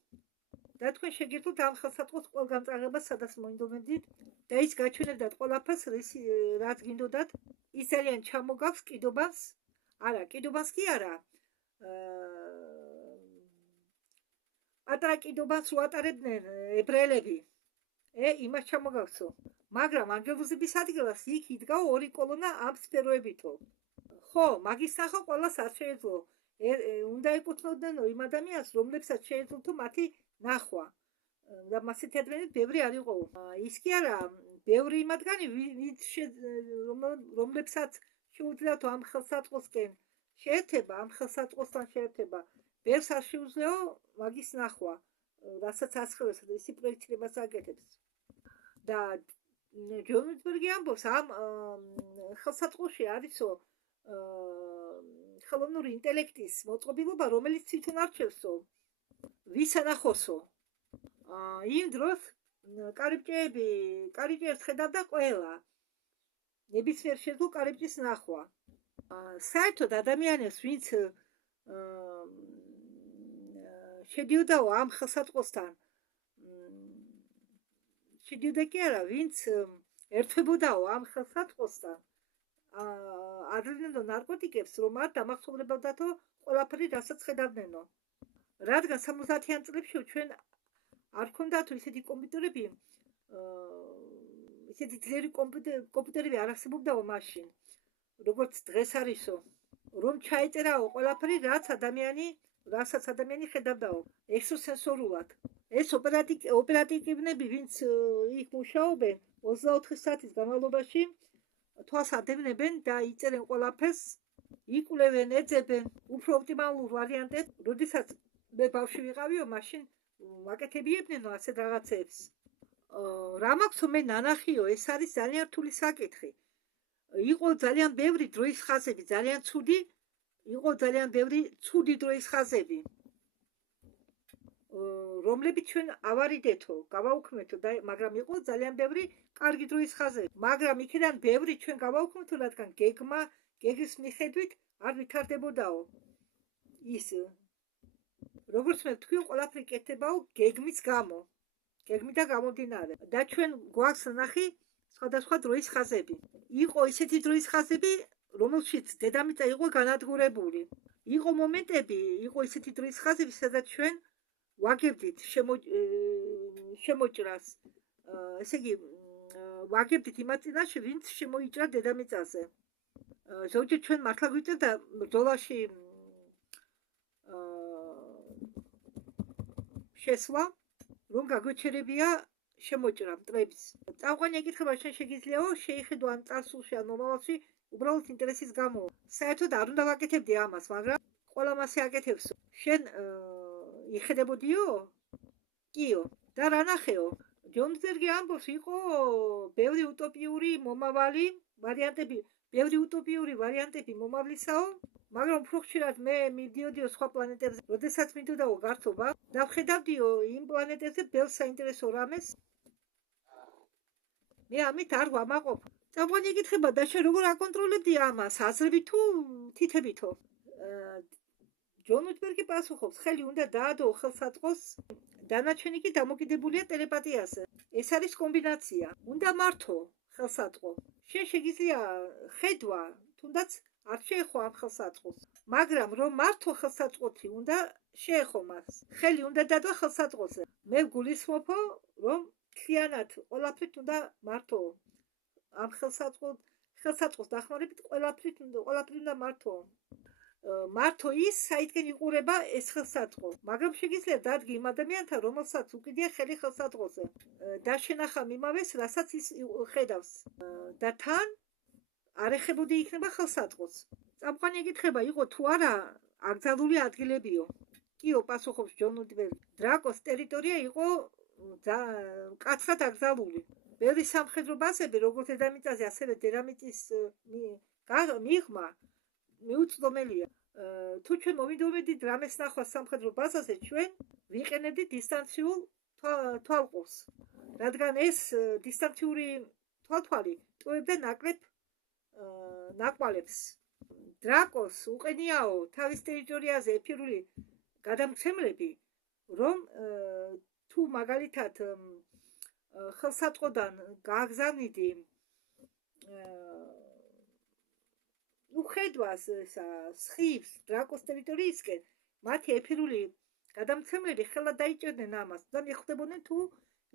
და თქვენ შეგიძლიათ ამ ხელსაწყოს ყველგან წაღება, სადაც მოინდომებდით და ის გაჩვენებდათ ყველაფერს, რაც გინდოდათ. ის ძალიან ჩამოგავს კიდობანს, არა, კიდობანს კი არა, პატარა კიდობანს უატარებდნენ ებრაელები. იმას ჩამოგავსო. მაგრამ ანგელოზების ადგილას იქ იდგა 2 კოლონა ამ სფეროებითო. ხო, მაგის ნახვა ყველას არ შეეძლო. უნდა ეკუთვნოდნენ იმ ადამიანს, რომლებსაც შეეძლოთო მათი ნახვა. და მასეთი ადამიანები ბევრი არ იყო. ის კი არა, ბევრი მათგანი, რომლებსაც შეუძლიათ ამ ხელსაწყოსკენ შეერთება, ამ ხელსაწყოსთან შეერთება, ბევრს არ შეუძლეო მაგის ნახვა, რასაც ასხევს, ისი პროექტირებას აკეთებს. და ჯონ უიტბერგი ამბობს, ამ ხელსაწყოში არისო ხელოვნური ინტელექტის მოწყობილობა, რომელიც თვითონ არჩევსო, ვის ანახოსო. იმ დროს კარიბჭეებს ხედავდა ყველა. ნებისმიერ შეძლო კარიბჭის ნახვა. საერთოდ ადამიანებს, ვინც შედიოდაო ამ ხელსაწყოსთან, შედიოდა კი არა, ვინც ერთვებოდაო ამ ხელსაწყოსთან, ადრინდო ნარკოტიკებს, რომ არ დამახსოვრებოდათო ყველაფერი, რასაც ხედავდნენო. რადგან 70-იან წლებში ჩვენ არ ქონდათო ისეთი კომპიუტერები, ისეთი ძლიერი კომპიუტერები არ არსებობდაო მაშინ, როგორც დღეს არისო, რომ ჩაეწერაო ყველაფერი, რასაც ადამიანი ხედავდაო, ექსტრასენსორულად. ეს ოპერატივნები, ვინც იქ მუშაობენ, 24 საათის განმავლობაში თვალს ადევნებენ და იწერენ ყველაფერს, იკვლევენ, ეძებენ უფრო ოპტიმალურ ვარიანტებს. როდესაც მე ბავშვი ვიყავიო, მაშინ ვაკეთებიებდნენო ასეთ რაღაცებს. რა მაქვსო მე ნანახიო, ეს არის ძალიან რთული საკითხი. იყო ძალიან ბევრი დროის ხაზები, ძალიან ცუდი, იყო ძალიან ბევრი ცუდი დროის ხაზები, რომლებიც ჩვენ ავარიდეთო, გავაუქმეთო, მაგრამ იყო ძალიან ბევრი კარგი დროის ხაზები. მაგრამ იქიდან ბევრი ჩვენ გავაუქმეთო, რადგან გეგმის მიხედვით არ ვითარდებოდაო ის. როგორც მე ვთქვი, ყველაფერი კეთდებაო გეგმის გამო, გეგმიდან გამომდინარე. და ჩვენ გვაქვს ნახი სხვადასხვა დროის ხაზები. იყო ისეთი დროის ხაზები, რომელშიც დედამიწა იყო განადგურებული. იყო მომენტები, იყო ისეთი დროის ხაზები, სადაც ჩვენ ვაგებდით შემოჭრას. ესე იგი, ვაგებდით იმას წინაშე, ვინც შემოიჭრა დედამიწაზე. ზოგჯერ ჩვენ მართლა გვიწევდა ბრძოლაში შესვლა, რომ გაგვეჩერებია შემოჭრა მტრების. წამყვანი ეკითხება შენ შეგიძლიაო შეიხედო ან წარსულში ან მომავალში, უბრალოდ ინტერესის გამო. საერთოდ არ უნდა ვაკეთებდი ამას, მაგრამ ყველა მასე აკეთებსო. შენ იხედებოდიო? კიო. და რა ნახეო? ჯონ უიტბერგი ამბობს, იყო ბევრი უტოპიური მომავალი ვარიანტები, ბევრი უტოპიური ვარიანტები მომავლისაო, მაგრამ უფრო ხშირად მე მივდიოდიო სხვა პლანეტებზე, როდესაც მინდოდაო გართობა და ვხედავდიო იმ პლანეტებზე ბევრ საინტერესო რამეს. მე ამით არ ვამაყობ. წამყვანი ეკითხება, და შენ როგორ აკონტროლებდი ამას, აზრებით თუ თითებითო? ჯონ უიტბერგი პასუხობს, ხელი უნდა დაადო ხელსაწყოს, დანარჩენი კი დამოკიდებულია ტელეპათიაზე. ეს არის კომბინაცია. უნდა მართო ხელსაწყო. შენ შეგიძლია ხედვა, თუნდაც არ შეეხო ამ ხელსაწყოს. მაგრამ რომ მართო ხელსაწყოთი უნდა შეეხო მას. ხელი უნდა დადვა ხელსაწყოზე. მე გულისხმობო, რომ მთლიანად ყველაფრით უნდა მართო ამ ხელსაწყოს დახმარებით ყველაფრით უნდა მართო. მართო ის, საიდგენ იყურება ეს ხელსაწყო. მაგრამ შეგიძლია დადგი იმ ადამიანთან, რომელსაც უკიდია ხელი ხელსაწყოზე. და შენახავ იმავეს, რასაც ის ხედავს. და თან არ ეხებოდი იქნება ხელსაწყოს. წამყვანი ეკითხება, იყო თუ არა აკრძალული ადგილებიო. კიო, პასუხობს ჯონ უდბერგი. დრაკოს ტერიტორია იყო მკაცრად აკრძალული. ბევრი სამხედრო ბაზები, როგორც დედამიწაზე, ასევე დერამიტის მიღმა მიუწვდომელია. თუ ჩვენ მოვიდოვედით რამეს ნახვა სამხედრო ბაზაზე, ჩვენ ვიყენებდით დისტანციურ თვალყურს, რადგან ეს დისტანციური თვალთვალი ტოვებდა ნაკლებ ნაკვალებს. დრაკოს უყენიაო თავის ტერიტორიაზე ეფირული გადამცემლები, რომ თუ მაგალითად ხელსაწყოდან გააგზავნიდი ხედვას სხივს დრაკოს ტერიტორიისკენ, მათი ეფირული გადამცემლები ხელად დაიჭერდნენ ამას და მიხვდებოდნენ თუ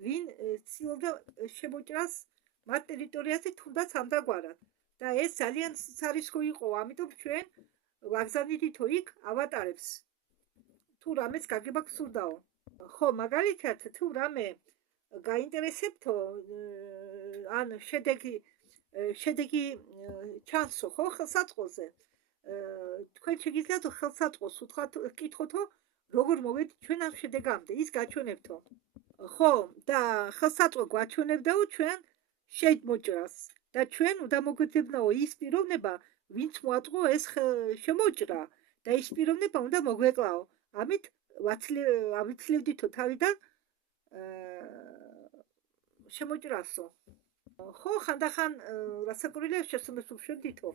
ვინ ცდილობდა შემოჭრას მათ ტერიტორიაზე თუნდაც ამდაგვარად. და ეს ძალიან სარისკო იყო, ამიტომ ჩვენ ვაგზავნიდითო იქ ავატარებს. თუ რამეს გაგება გსურდაო. ხო, მაგალითად, თუ რამე გაინტერესებთო, ან შედეგი ჩანსო, ხო, ხელსაწყოზე. თქვენ შეგიძლიათ ხელსაწყოს უთხრათო, როგორ მოვედით ჩვენ ამ შედეგამდე, ის გაჩვენებთო. ხო, და ხელსაწყო გვაჩვენებდაო ჩვენ შეჯმოჭრას. და ჩვენ უნდა მოგვეძებნაო ის პიროვნება, ვინც მოაწყო ეს შემოჭრა და ის პიროვნება უნდა მოგვეკლაო. ამით ავიცლებდითო თავიდან შემოჭრასო. ხო, ხანდახან რასაკვირველია შესაძლოა ვშვებდითო.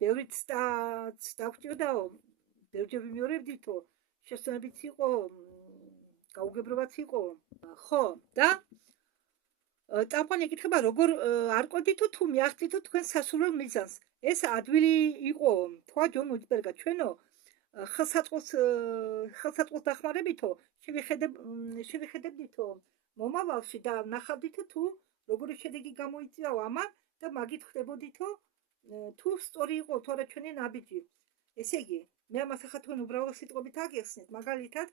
ბევრი ცდაც დავჭირდაო, ბევრჯერ ვიმეორებდითო, შესაძლებიც იყო, გაუგებრობაც იყო. ხო, და წამყვანი ეკითხება, როგორ არ ყოფითო თუ მიაღწითო თქვენ სასურველ მიზანს. ეს ადვილი იყო, თქვა ჯონ უდბერგა, ჩვენო ხელსაწყოს დახმარებითო შევიხედებდითო მომავალში და ნახავდითო თუ როგორი შედეგი გამოიწვიაო ამან და მაგით ხდებოდითო თუ სწორი იყო თორე ჩვენი ნაბიჯი. ესე იგი, მე ამას ახლა თქვენ უბრალოდ სიტყვებით აგიხსნით, მაგალითად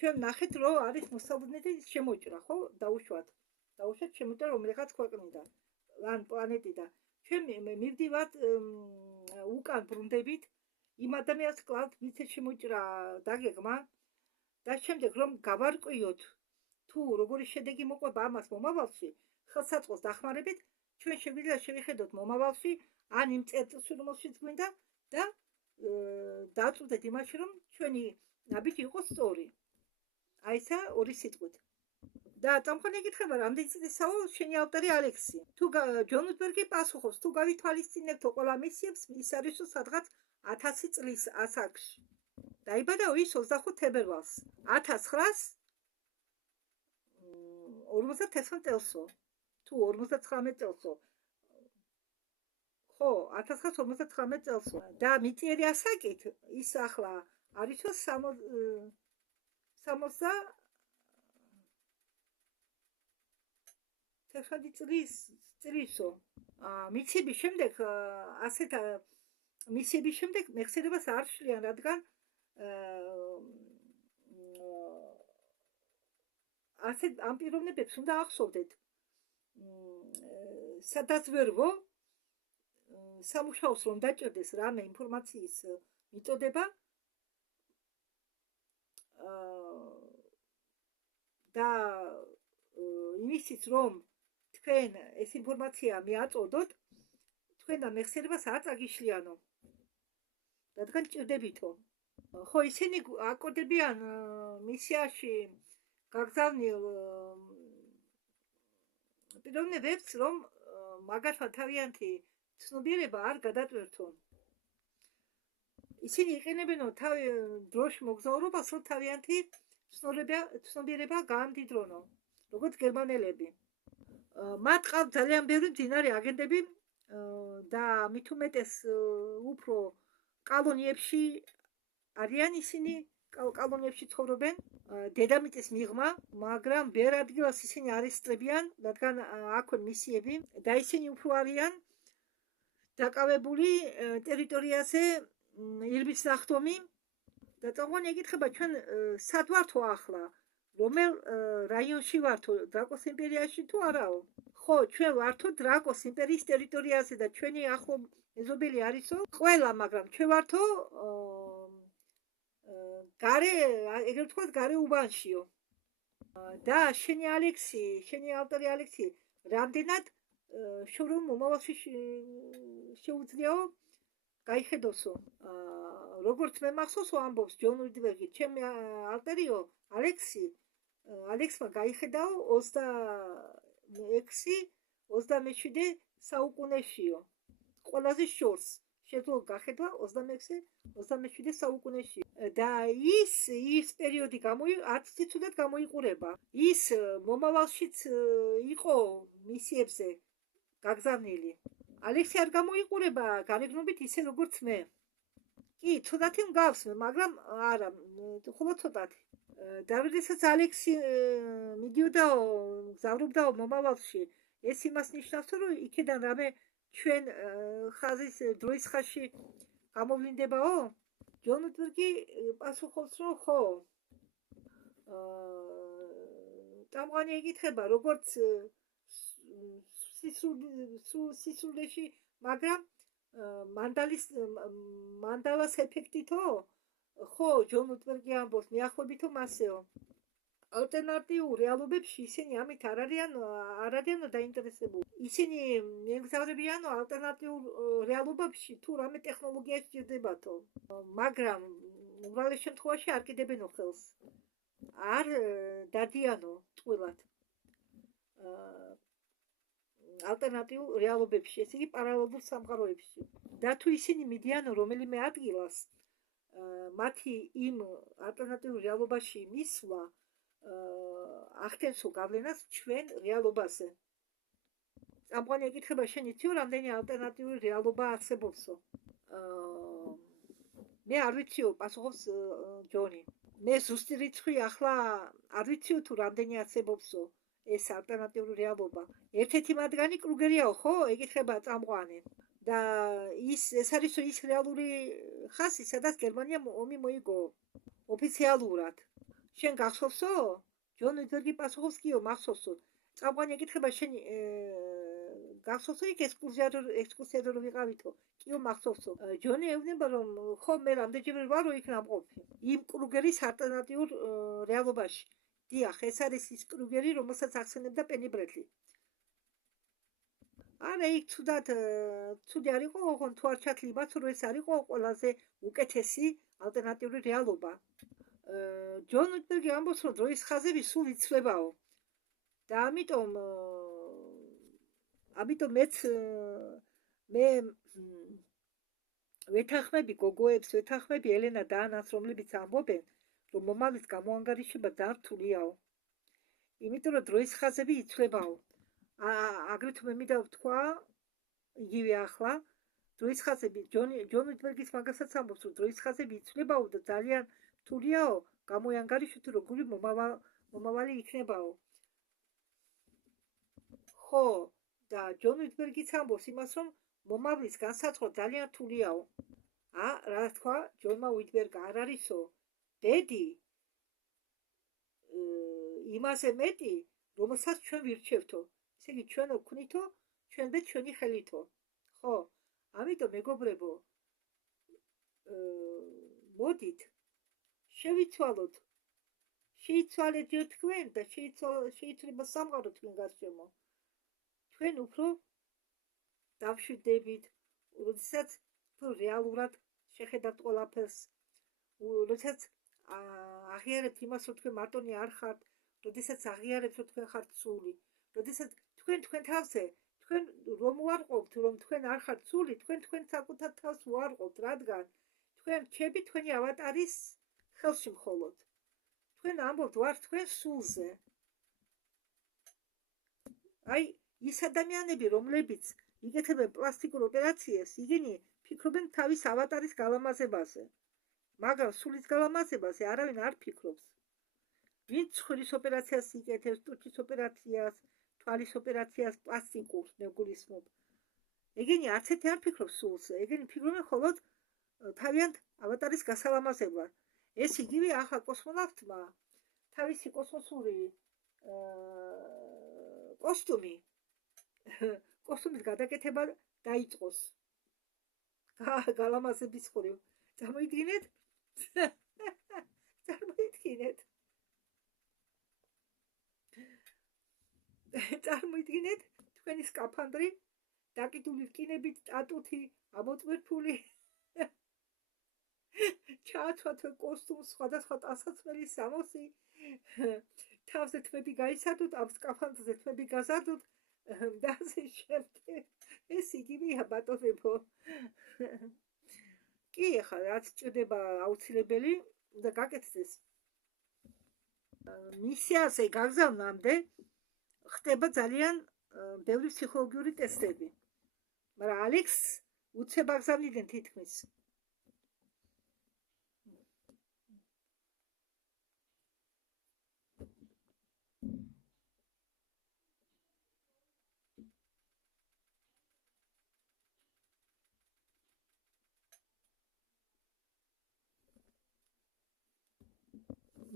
ჩვენ ნახეთ, რომ არის მოსალოდნელი შემოჭრა, ხო? დაუშვათ შემოჭრა რომელიღაც ქვეყნიდან, ან პლანეტიდან. ჩვენ მივდივართ უკან ბრუნდებით, იმ ადამიანს კლავთ მიცეთ შემოჭრა დაგეგმა და შემდეგ რომ გავარკვიოთ თუ როგორი შედეგი მოყვება ამას მომავალში, ხელსაწყოს დახმარებით, ჩვენ შეგვიძლია შევიხედოთ მომავალში, ან იმ წელიწადში გვინდა და დავწვდეთ იმაში, რომ ჩვენი ნაბიჯი იყო სწორი. აი ესა ორი სიტყვით. და წამყვანი ეკითხება, რამდენი წლისაო შენი ავტორი ალექსი? თუ ჯონ უდბერგი პასუხობს, თუ გავითვალისწინებთო ყველა მისიებს, ის არისო სადღაც 1000 წლის ასაკში. დაიბადა ის 25 თებერვალს 1949 წელსო თუ 59 წელსო. ხო, 1959 წელსო. და მიწიერი ასაკით ის ახლა არისო 60 წლისო. მიწების შემდეგ ასეთ მისიების შემდეგ მეხსიერებას არ შლიან, რადგან ასეთ ამ პიროვნებებს უნდა ახსოვდეთ სადაზვერვო სამუშაოს რომ დაჭერდეს რამე ინფორმაციის მიწოდება და იმისიც რომ თქვენ ეს ინფორმაცია მიაწოდოთ, თქვენ და მეხსიერებას არ წაგიშლიანო, რადგან ჭირდებითო. ხო, ისინი აკოდებიან მისიაში გაგზავნილ პიროვნებებს, რომ მაგათმა თავიანთი ცნობიერება არ გადატვირთონ. ისინი იყენებენო დროში მოგზაურობას, რომ თავიანთი ცნობიერება გაამდიდრონო, როგორც გერმანელები. მათ ყავთ ძალიან ბევრი მძინარე აგენტები და მით უმეტეს უფრო კოლონიებში არიან ისინი, კოლონიებში ცხოვრობენ დედამიწის მიღმა, მაგრამ ბევრ ადგილას ისინი არ ესწრებიან, რადგან აქვე მისიები და ისინი უფრო არიან დაკავებული ტერიტორიაზე ირმის ნახტომი და წამყვანი ეკითხება ჩვენ სად ვართო ახლა, რომელ რაიონში ვართო, დრაკოს იმპერიაში თუ არაო? ხო, ჩვენ ვართო დრაკოს იმპერიის ტერიტორიაზე და ჩვენი ახლო მეზობელი არისო ყველა, მაგრამ ჩვენ ვართო გარე, ეგრეთ ვთქვათ, გარე უბანშიო. და შენი ალექსი, შენი ავტორი ალექსი, რამდენად შორომ მომავალში შეუძლიაო გაიხედოსო. როგორც მე მახსოვსო ამბობს ჯონ უიტბერგი, ჩემი ალტერიო ალექსმა გაიხედაო 26-27 საუკუნეშიო. ყველაზე შორს შეძლო გახედვა 26-27 საუკუნეში. და ის პერიოდი არც ცუდად გამოიყურება. ის მომავალშიც იყო მისიებზე გაგზავნილი. ალექსი არ გამოიყურება გარეგნობით ისე როგორც მე. კი, ცუდათი მგავს მე, მაგრამ არა, მხოლოდ ცოტათი. და როდესაც ალექსი მიდიოდაო, გზავნებდაო მომავალში, ეს იმას ნიშნავს, რომ იქიდან რამე ჩვენ ხაზის დროის ხაზში გამოვლინდებაო? ჯონ უიტბერგი პასუხობს, რომ ხო. წამყვანი ეკითხება, როგორც სისრულეში, მაგრამ მანდალას ეფექტითო? ხო, ჯონ უიტბერგი ამბობს, მიახლოებითო მასეო. ალტერნატიულ რეალობებში ისინი ამით არ არიან დაინტერესებული. ისინი მიემგზავრებიანო ალტერნატიულ რეალობებში თუ რამე ტექნოლოგია სჭირდებათო. მაგრამ უმრავლეს შემთხვევაში არ კიდებენო ხელს. არ დადიანო ტყუილად. ალტერნატიულ რეალობებში, ესე იგი პარალელურ სამყაროებში. და თუ ისინი მიდიანო რომელიმე ადგილას, მათი იმ ალტერნატიულ რეალობაში მისვლა ახდენსო გავლენას ჩვენ რეალობაზე. წამყვანი ეკითხება, შენ იციო რამდენი ალტერნატიული რეალობა არსებობსო? მე არ ვიციო, პასუხობს ჯონი. მე ზუსტი რიცხვი ახლა არ ვიციო თუ რამდენი არსებობსო ეს ალტერნატიული რეალობა. ერთ-ერთი მათგანი კრუგერიაო, ხო? ეკითხება წამყვანი. და ეს არისო ის რეალური ხაზი, სადაც გერმანიამ ომი მოიგო ოფიციალურად. შენ გახსოვსო? ჯონ უიტბერგი პასუხობს, კიო, მახსოვსო. წამყვანი ეკითხება, შენ გახსოვსო იქ ექსკურსია რო ვიყავითო? კიო, მახსოვსო. ჯონი ეუბნება, რომ ხო, მე რამდენჯერმე ვარო იქ ნამყოფი. იმ კრუგერის ალტერნატიულ რეალობაში. დიახ, ეს არის ის კრუგერი, რომელსაც ახსენებდა პენი ბრეტლი. არა, იქ ცუდი არ იყო, ოღონ თუ არ ჩათლიებაც, რომ ეს არ იყო ყველაზე უკეთესი ალტერნატიული რეალობა. ჯონ უიტბერგი ამბობს, რომ დროის ხაზები სულ იცვლებაო. და ამიტომ მე ვეთანხმები გოგოებს, ვეთანხმები ელენა და ანას, რომლებიც ამბობენ, რომ მომავლის გამოანგარიშება ძალიან რთულიაო. იმიტომ რომ დროის ხაზები იცვლებაო. აგრეთვე მე მინდა ვთქვა, იგივე ახლა, დროის ხაზები, ჯონ უიტბერგის მაგასაც ამბობს, რომ დროის ხაზები იცვლებაო და ძალიან რთულიაო გამოიანგარიშოთ, როგორი მომავალი იქნებაო. ხო, და ჯონ უიტბერგიც ამბობს იმას, რომ მომავლის განსაზღვრა ძალიან რთულიაო. რა თქვა ჯონმა უიტბერგა, არ არისო ბედი იმაზე მეტი, რომელსაც ჩვენ ვირჩევთო. ესე იგი ჩვენ ვქვნითო, ჩვენ და ჩვენი ხელითო. ხო, ამიტომ მეგობრებო, მოდით შევიცვალოთ, შეიცვალეთ თქვენ და შეიცვლება სამყარო თქვენ გარშემო. თქვენ უფრო დავშვიდებით, როდესაც რეალურად შეხედავთ ყველაფერს, როდესაც აღიარებთ იმას, რომ თქვენ მარტონი არ ხართ, როდესაც აღიარებთ, რომ თქვენ ხართ სული, როდესაც თქვენ თავზე, თქვენ რომ უარყოფთ, რომ თქვენ არ ხართ სული, თქვენ საკუთარ თავს უარყოფთ, რადგან თქვენ რჩებით თქვენი ავატარის ხელში მხოლოდ. თქვენ ამბობთ, ვართ თქვენ სულზე. აი, ის ადამიანები, რომლებიც იკეთებენ პლასტიკურ ოპერაციებს, ისინი ფიქრობენ თავის ავატარის გალამაზებაზე, მაგრამ სულის გალამაზებაზე არავინ არ ფიქრობს. ვინც ცხვრის ოპერაციას იკეთებს, ტუჩის ოპერაციას, თვალის ოპერაციას პლასტიკურს მეგულისმობ. ეგენი არც ერთი არ ფიქრობს სულზე, ეგენი ფიქრობენ მხოლოდ თავიანთ ავატარის გასალამაზებლად. ეს იგივე ახლა კოსმონავტმა თავისი კოსმოსური კოსტუმის გადაკეთება დაიწყოს. გალამაზების ხრივ. წარმოიდგინეთ? წარმოიდგინეთ თქვენი სკაფანდრი დაკიდული რკინებით, სტატუთი, ამოწმერფული. ჩააცვათ კოსტუმს, სხვადასხვა ტანსაცმელი სამოსი, თავზე თმები გაისადოთ, ამ სკაფანდრზე თმები გაზადოთ და ასე შემდეგ. ეს იგივეა ბატონებო. კი, ახლა რაც ჭირდება აუცილებელი და გაკეთდეს. მისიაზე გაგზავნამდე ხდება ძალიან ბევრი ფსიქოლოგიური ტესტები. მაგრამ ალექს უცებ აგზავნიდნენ თითქმის.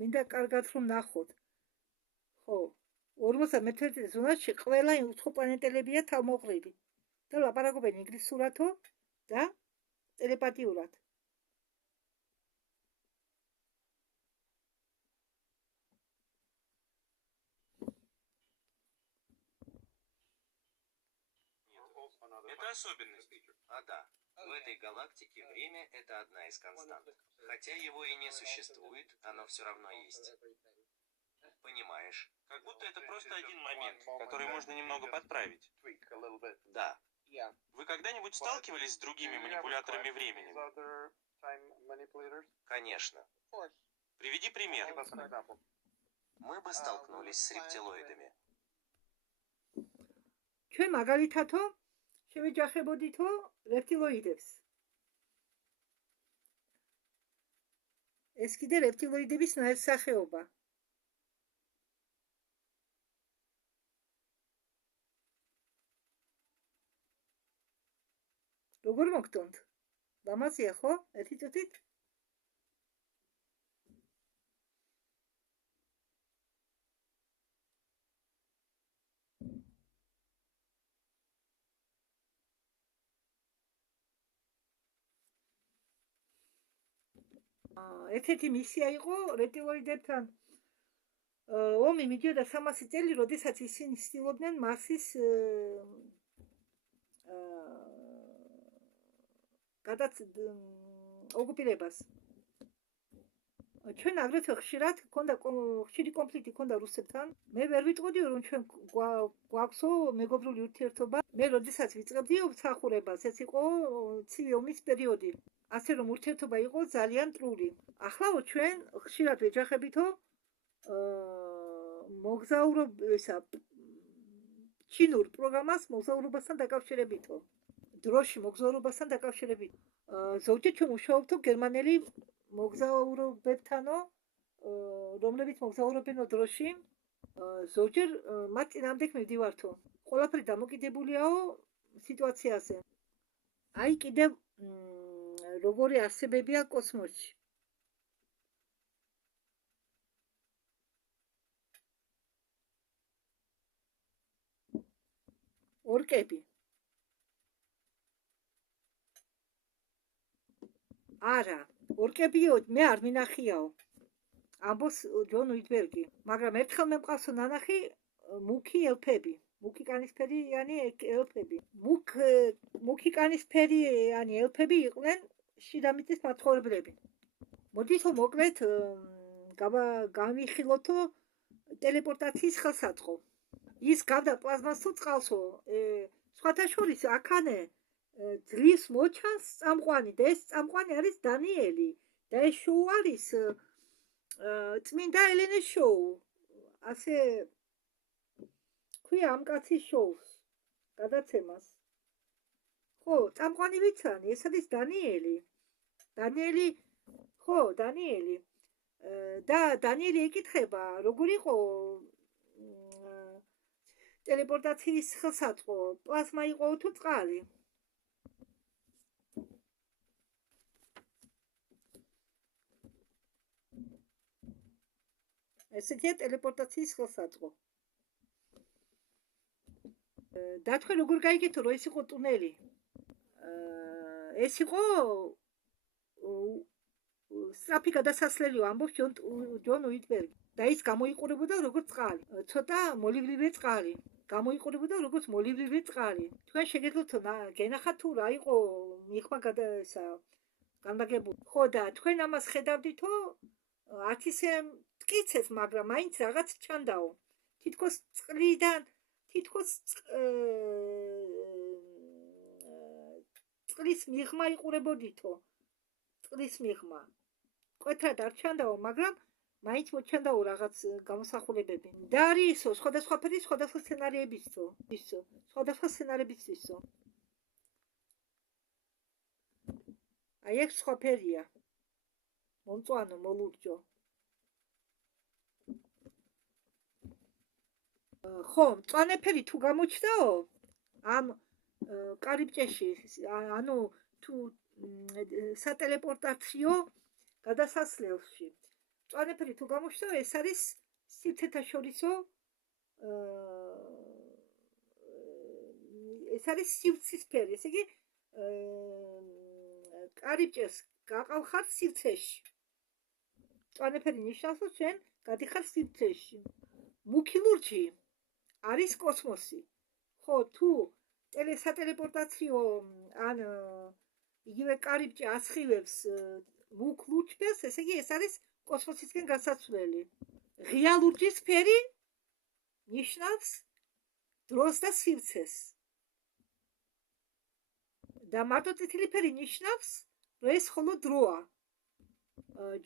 მინდა კარგად რომ ნახოთ. ხო, 51 ზონაში ყველა უცხოპლანეტელებია თავმოყრილი და ლაპარაკობენ ინგლისურათო და ტელეპათიურად. Это особенность. А да, в этой галактике время — это одна из констант. Хотя его и не существует, оно все равно есть. Понимаешь? Как будто это просто один момент, который можно немного подправить. Да. Вы когда-нибудь сталкивались с другими манипуляторами временем? Конечно. Приведи пример. Мы бы столкнулись с рептилоидами. ჩვენ მაგალითათო შევეჯახებოდითო რეპტილოიდებს. ეს კიდე რეპტილოიდების ნაირსახეობა. როგორ მოგტონთ? ლამაზია ხო? ერთი წუთით? ერთ-ერთი მისია იყო რეპტილოიდებთან ომი მიდიოდა 300 წელი, როდესაც ისინი ცდილობდნენ მარსის ოკუპირებას. ჩვენ აგრეთვე ხშირი კონფლიქტი ჰქონდა რუსებთან. მე ვერ ვიტყოდიო, რომ ჩვენ გვაქვსო მეგობრული ურთიერთობა. მე როდესაც ვიწყებდიო მსახურებას, ეს იყო ცივი ომის პერიოდი. ასე რომ ურთიერთობა იყო ძალიან მტრული. ახლაო ჩვენ ხშირად ვეჯახებითო ჩინურ პროგრამას მოგზაურობასთან დაკავშირებითო. დროში მოგზაურობასთან დაკავშირებით. ზოგჯერ ჩვენ ვმუშაობთო გერმანელი მოგზაურობებთანო, რომლებიც მოგზაურობენო დროში, ზოგჯერ მათ წინააღმდეგ მივდივართო. ყველაფერი დამოკიდებულია სიტუაციაზე. აი კიდევ როგორი არსებებია კოსმოსში. ორკები. არა, ორკებიო, მე არ მინახიაო. ამბობს ჯონ უიტბერგი, მაგრამ ერთხელ მე მყავსო ნანახი მუქი ელფები. მუქი კანისფერიანი ელფები. მუქი კანისფერიანი ელფები იყვნენ შიდამიწის მაცხოვრებლები. მოდით მოკლედ გამიხილოთო ტელეპორტაციის ხელსაწყო. ის გავდა პლაზმას თუ წყალსო, სხვათა შორის აქანე ძლის მოჩანს წამყვანი და ეს წამყვანი არის დანიელი და ეს შოუ არის წმინდა ელენეს შოუ. ასე ქვია ამ კაცის შოუს გადაცემას. ხო, წამყვანი ვიც არის, ეს არის დანიელი. დანიელი. და დანიელი ეკითხება, როგორ იყო ტელეპორტაციის ხელსაწყო, პლაზმა იყო თუ წყალი? ესეთია ტელეპორტაციის ხელსაწყო. და თქვენ როგორ გაიგეთო, რომ ეს იყო ტუნელი? ეს იყო სწრაფი გადასასვლელიო, ამბობს ჯონ უიტბერგი. და ის გამოიყურებოდა როგორც წყალი. ცოტა მოლიბდივე წყალი. გამოიყურებოდა როგორც მოლიბდივე წყალი. თქვენ შეგეძლოთ გენახათ თუ რა იყო მიღმა განლაგებული. ხო და თქვენ ამას ხედავდითო, არც ისე მტკიცეს, მაგრამ მაინც რაღაც ჩანდაო. თითქოს წყლიდან, თითქოს წყლის მიღმა იყურებოდითო. წყლის მიღმა. მკვეთრად არ ჩანდაო, მაგრამ მაინც მოჩანდაო რაღაც გამოსახულებები. და არისო, სხვადასხვა ფერის, სხვადასხვა სცენარიებისო. სხვადასხვა სცენარებისო. აი ეს სხვა ფერია. მომწვანო, მოლურჯო. ხო, მწვანე ფერი თუ გამოჩნდაო, ამ კარიბჭეში, ანუ თუ სატელეპორტაციო გადასასვლელში. მწვანე ფერი თუ გამოჩნდაო, ეს არის სივრცეთა შორისო ეს არის სივრცის ფერი, ესე იგი კარიბჭეს გაყავხარ სივრცეში. მწვანე ფერი ნიშნავს, რომ ჩვენ გადიხარ სივრცეში. მუქი ლურჯი არის კოსმოსი. ხო, თუ სატელეპორტაციო ან იგივე კარიბჭე ასხივებს მუქ ლურჯს, ესე იგი ეს არის კოსმოსისკენ გასასვლელი. ღია ლურჯის ფერი ნიშნავს დროს და სივრცეს. და მარტო წითელი ფერი ნიშნავს, რომ ეს ხოლო დროა.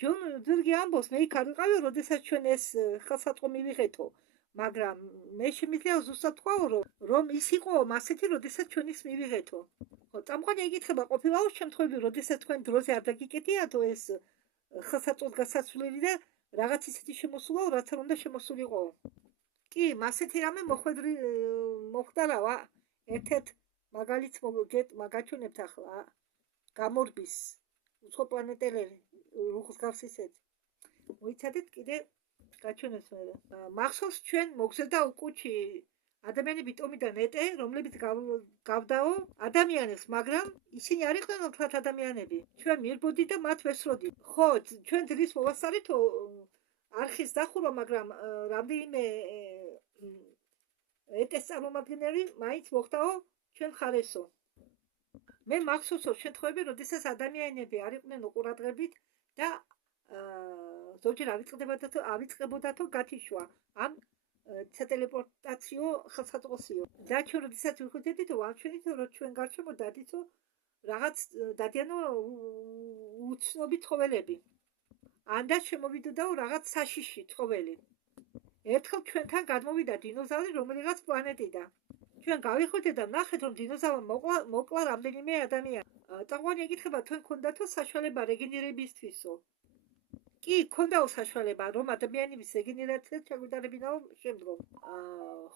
ჯონ უიტბერგი ამბობს, მე იქ არ ვიყავი, როდესაც ჩვენ ეს ხელსაწყო მივიღეთო. მაგრამ მე შემიძლია ზუსტად თქვაო, რომ ის იყო ასეთი, როდესაც ჩვენ ის მივიღეთო. ხო, წამყვანი ეკითხება, ყოფილაო შემთხვევები, როდესაც თქვენ დროზე არ დაგიკეთიათო ეს ხელსაწყოს გასასვლელი და რაღაც ისეთი შემოსულაო, რაც არ უნდა შემოსულიყო. კი, ასეთი რამე მოხდა რა, ერთ-ერთ მაგალითს მაგაჩვენებთ ახლა, გამორბის უცხო პლანეტელერი, რუხს გავს ისეთი. მოიცადეთ კიდე გაჩვენებს მე. მახსოვს ჩვენ მოგზელდა უკუჩი ადამიანები ტომიდან ეტე, რომლებიც გავდაო ადამიანებს, მაგრამ ისინი არ იყვნენ ოქრათ ადამიანები. ჩვენ მირბოდით და მათ ვესროდით. ხო, ჩვენ დღის მოვასწარეთო არხის დახურვა, მაგრამ რამდენიმე ეტეს წარმომადგენელი მაინც მოხდაო ჩვენ ხარესო. მე მახსოვსო შემთხვევები, როდესაც ადამიანები არ იყვნენ უყურადღებით და ზოგჯერ ავიწყებოდათო გათიშვა ამ სატელეპორტაციო ხელსაწყოსიო. და ჩვენ როდესაც ვიხვდებით, ვამჩვენით, რომ ჩვენ გარშემო დადიცო რაღაც დადიანო უცნობი ცხოველები. ანდაც შემოვიდოდაო რაღაც საშიში ცხოველი. ერთხელ ჩვენთან გადმოვიდა დინოზავრი რომელიღაც პლანეტიდან. ჩვენ გავიხვდეთ და ვნახეთ, რომ დინოზავრმა მოკლა რამდენიმე ადამიანი. წამყვანი ეკითხება, თქვენ გქონდათო საშუალება რეგენერირებისთვისო? კი, გქონდაო საშუალება, რომ ადამიანების რეგენერაციას ჩაგვიტარებინაო შემდგომ.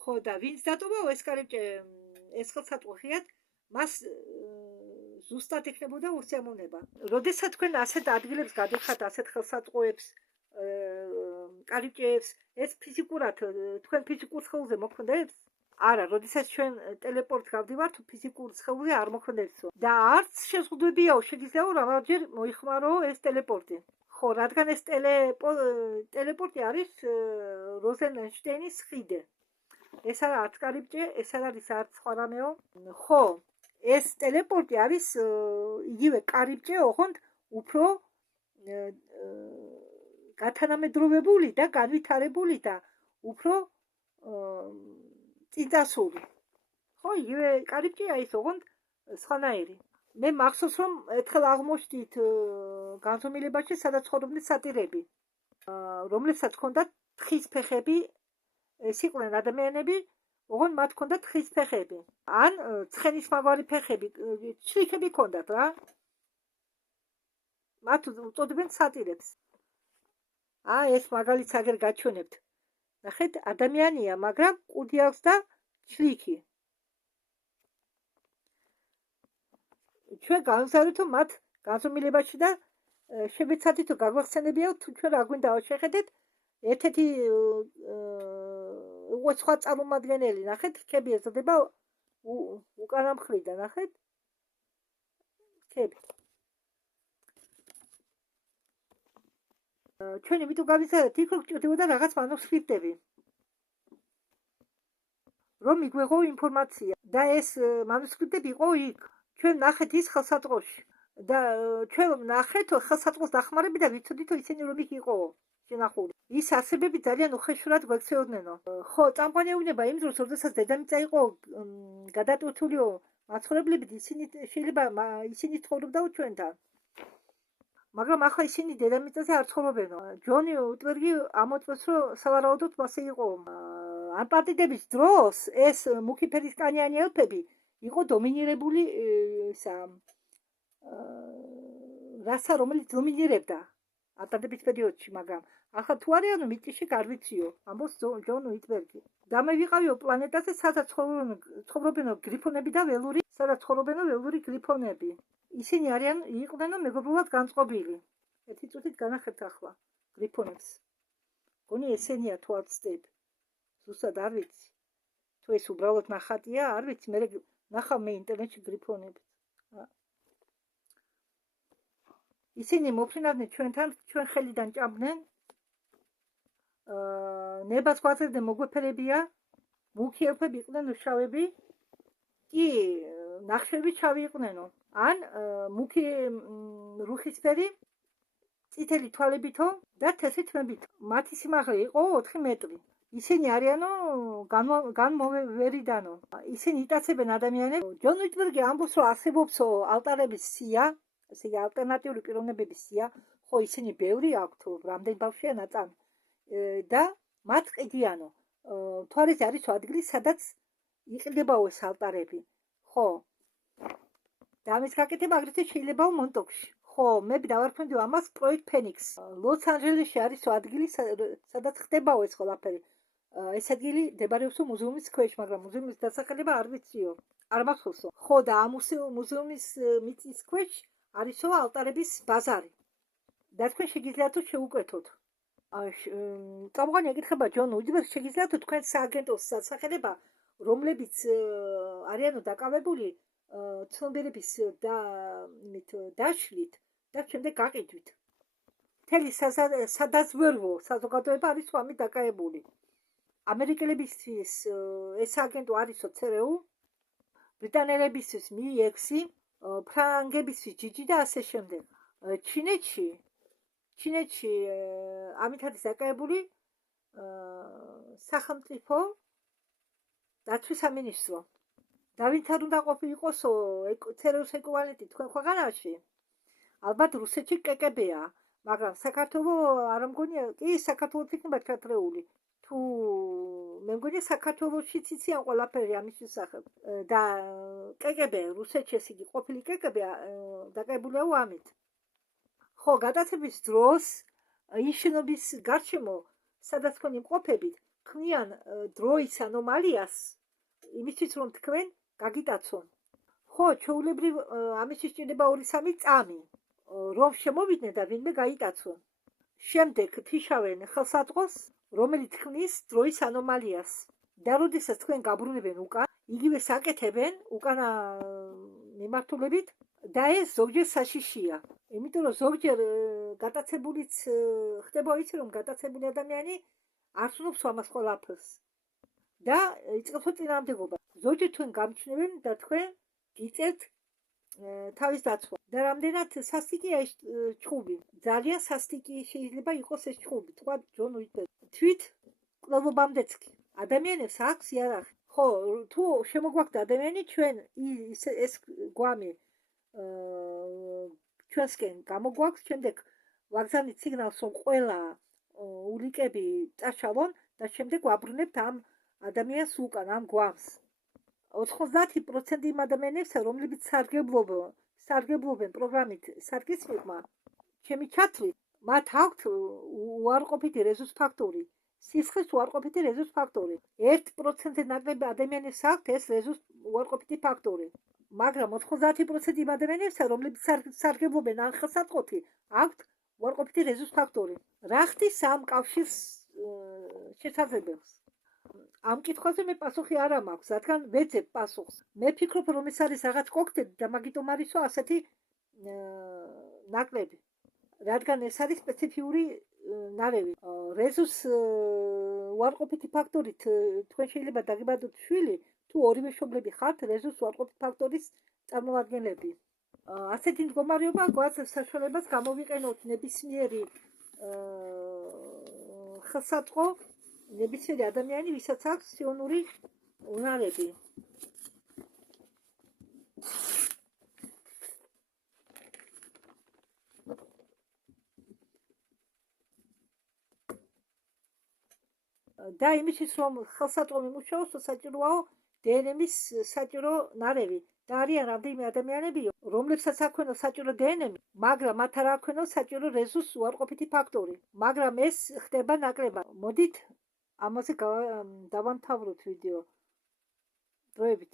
ხო, და ვინც დატოვაო ეს კარიბჭე, ეს ხელსაწყო ღიად, მას ზუსტად ექნებოდა უსიამოვნება. როდესაც თქვენ ასეთ ადგილებს გადიხართ, ასეთ ხელსაწყოებს, კარიბჭეებს, ეს ფიზიკურად თქვენ ფიზიკურ სხეულზე მოქმედებს? არა, როდესაც ჩვენ ტელეპორტს გავდივართ, ფიზიკურ სხეულზე არ მოქმედებსო. და არც შეზღუდვებიაო, შეგიძლიაო რაღაცჯერ მოიხმარო ეს ტელეპორტი. ხო, რადგან ეს ტელეპორტი არის როზენშტეინის ხიდე. ეს არა არც კარიბჭე, ეს არ არის არც სხვა რამეო. ხო, ეს ტელეპორტი არის იგივე კარიბჭე, ოღონდ უფრო გათანამედროვებული და განვითარებული და უფრო წინწასული. ხო, იგივე კარიბჭეა ის, ოღონდ სხვანაირი. მე მახსოვს, რომ ერთხელ აღმოჩნდით განზომილებაში, სადაც ცხოვრობდნენ სატირები, რომლებსაც ჰქონდათ თხის ფეხები, ეს იყვნენ ადამიანები, ოღონდ მათ ჰქონდათ თხის ფეხები ან ცხენის მაგვარი ფეხები, ჩლიქები ჰქონდათ რა. მათ უწოდებენ სატირებს. ეს მაგალითს აგერ გაჩვენებთ. ნახეთ, ადამიანია, მაგრამ კუდი აქვს და ჩლიქი. ჩვენ გავგზავნეთ მათ განზომილებაში და შევეცადეთ თუ გაგვახსენებია თუ ჩვენ რა გვინდა შეხედეთ. ერთ-ერთი უკვე სხვა წარმომადგენელი, ნახეთ, ხები ეზრდება უკანა მხრიდან, ნახეთ. ხები. ჩვენ იმიტომ გავიზარდეთ იქ რომ გჭირდებოდა რაღაც მანუსკრიპტები. რომ მიგვეღო ინფორმაცია და ეს მანუსკრიპტები იყო იქ. ჩვენ ნახეთ ის ხელსაწყოში და ჩვენ ნახეთ ხელსაწყოს დახმარებით და ვიცოდით რომ ისინი რომ იქ იყო შენახული. ის არსებები ძალიან უხეშურად გვექცეოდნენ. ხო, წამყვანი ეუბნება იმ დროს, როდესაც დედამიწა იყო გადატვირთულიო მაცხოვრებლებით, ისინი შეიძლება ისინი ცხოვრობდაო ჩვენთან. მაგრამ ახლა ისინი დედამიწაზე არ ცხოვრობენო. ჯონი უიტბერგი ამოწმებს, რომ სავარაუდოდ მასე იყო. ანტარქტიდების დროს ეს მუქი ფერის კანიანი ელფები იყო დომინირებული რასა, რომელიც დომინირებდა ანტარქტიდების პერიოდში, მაგრამ ახლა თუ არიანო მიწაში გარვიციო, ამბობს ჯონ უიტბერგი. და მე ვიყავიო პლანეტაზე, სადაც ცხოვრობენო გრიფონები და ველური, სადაც ცხოვრობენო ველური გრიფონები. ისინი არიან იყვნენ მეგობრულად განწყობილი. ერთი წუთით განახებთ ახლა გრიფონებს. გონი ესენია თუ არ ვცდებ. ზუსტად არ ვიცი. თუ ეს უბრალოდ ნახატია, არ ვიცი, მე ნახავ მე ინტერნეტში გრიფონებს. ისინი მოფრინავდნენ ჩვენთან, ჩვენ ხელიდან ჭამდნენ. ნებას გვაძლევდნენ მოგვეფერებია, მუქი ელფები იყვნენ შავები, კი ნახშირი შავი იყვნენო. ან მუქი რუხისფერი, წითელი თვალებითო და თეთრი თმებით. მათი სიმაღლე იყო 4 მეტრი. ისინი არიანო განმოვერიდანო. ისინი იტაცებენ ადამიანებს. ჯონ უიტბერგი ამბობს, რომ არსებობს ალტარების სია, ესე იგი ალტერნატიული პიროვნებების სია, ხო ისინი ბევრი აქვთ, რამდენი ბავშვია ნაწამი. და მათ ყიდიანო. თუ არის ადგილი, სადაც იყიდებაო ეს ალტარები. ხო. და ამის გაკეთება აგრეთვე შეიძლებაო მონტოქში. ხო, მე დავარქმევდი ამას პროექტ ფენიქს. ლოს-ანჯელესში არის ადგილი, სადაც ხდებაო ეს ყველაფერი. ეს ადგილი მდებარეობსო მუზეუმის ქვეშ, მაგრამ მუზეუმის დასახელება არ ვიციო. არ მახსოვსო. ხო, და ამ მუზეუმის მიწის ქვეშ არისო ალტარების ბაზარი. და თქვენ შეგიძლიათ შეუკვეთოთ. წამყვანი ეკითხება ჯონ უიტბერგს, შეგიძლიათ თქვენ სააგენტოს დასახელება, რომლებიც არიანო დაკავებული ცნობიერების დაშლით და შემდეგ გაყიდვით. მთელი სადაზვერვო საზოგადოება არის ამით დაკავებული. ამერიკელებისთვის ეს აგენტო არისო ЦРУ, ბრიტანელებისთვის MI6, ფრანგებისთვის ჯიჯი და ასე შემდეგ. ჩინეთში ამით არის დაკავებული სახელმწიფო დაცვის სამინისტრო. და ვინც არ უნდა ყოფილიყოსო ЦРУ-ს ეკვივალენტი თქვენ ქვეყანაში, ალბათ რუსეთში კგბ-ა, მაგრამ საქართველოს არ მგონია, კი საქართველოს იქნება ჩათრეული. თუ მე მგონია საქართველოშიც იციან ყველაფერი ამის შესახებ. და კგბ, რუსეთში ეს იგი ყოფილი კგბ დაკავებულია ამით. ხო, გადაცემის დროს ის შენობის გარშემო, სადაც თქვენ იმყოფებით, ქმნიან დროის ანომალიას, იმისთვის რომ თქვენ გაგიტაცონ. ხო, ჩვეულებრივ ამისთვის სჭირდება 2-3 წამი, რომ შემოვიდნენ და ვინმე გაიტაცონ. შემდეგ თიშავენ ხელსაწყოს, რომელიც ქმნის დროის ანომალიას. და როდესაც თქვენ გაბრუნებენ უკან, იგივე საკეთებენ უკანა მიმართულებით და ეს ზოგჯერ საშიშია. იმიტომ რომ ზოგჯერ გატაცებულიც ხდება იცი რომ გატაცებული ადამიანი არ ცნობს ამას ყველაფერს. და იწყებს წინააღმდეგობა. ზოგჯერ თქვენ გამჩნევენ და თქვენ გიწევთ თავის დაცვა. და რამდენად სასტიკია ეს ჩხუბი. ძალიან სასტიკი შეიძლება იყოს ეს ჩხუბი, თქვა ჯონ უიტბერგი. თვით კვლევობამდეც კი. ადამიანებს აქვს იარაღი. ხო, თუ შემოგვაქვს ადამიანი, ჩვენ ეს გვამი ჩვენსკენ გამოგვაქვს, შემდეგ ვაგზავნით სიგნალს, რომ ყველა ულიკები წაშალონ და შემდეგ ვაბრუნებთ ამ ადამიანს უკან ამ გვამს. 90% იმ ადამიანებსა, რომლებიც სარგებლობენ პროგრამით სარგის მიღმა, ჩემი ჩათვლით, მათ აქვთ უარყოფითი რეზოს ფაქტორი, სისხლის უარყოფითი რეზოს ფაქტორი. 1% ნაკლები ადამიანებს აქვთ ეს რეზოს უარყოფითი ფაქტორი. მაგრამ 90% იმ ადამიანებსა, რომლებიც სარგებლობენ ამ ხელსაწყოთი, აქვთ უარყოფითი რეზოს ფაქტორი. რა ხდის ამ კავშირს შესაძლებელს? ამ კითხვაზე მე პასუხი არ მაქვს, რადგან ვეძებ პასუხს. მე ვფიქრობ, რომ ეს არის რაღაც კოქტეილი და მაგიტომ არისო ასეთი ნაკლები. რადგან ეს არის სპეციფიური ნარევი. რეზოს უარყოფითი ფაქტორით თქვენ შეიძლება დაგიბადოთ შვილი, თუ ორივე მშობლები ხართ რეზოს უარყოფითი ფაქტორის წარმომადგენლები. ასეთი მდგომარეობა გვაძლევს საშუალებას გამოვიყენოთ ნებისმიერი ხელსაწყო, ნებისმიერი ადამიანი, ვისაც აქვს სიონური უნარები. და იმისთვის, რომ ხელსაწყო მიმუშაოს, საჭიროა დნმ-ის საჭირო ნარევი. და არიან რამდენიმე ადამიანები, რომლებსაც აქვთ საჭირო დნმ, მაგრამ მათ არ აქვთ საჭირო რეზოს უარყოფითი ფაქტორი. მაგრამ ეს ხდება ნაკლებად. მოდით ამაზე დავამთავროთ ვიდეო. დროებით.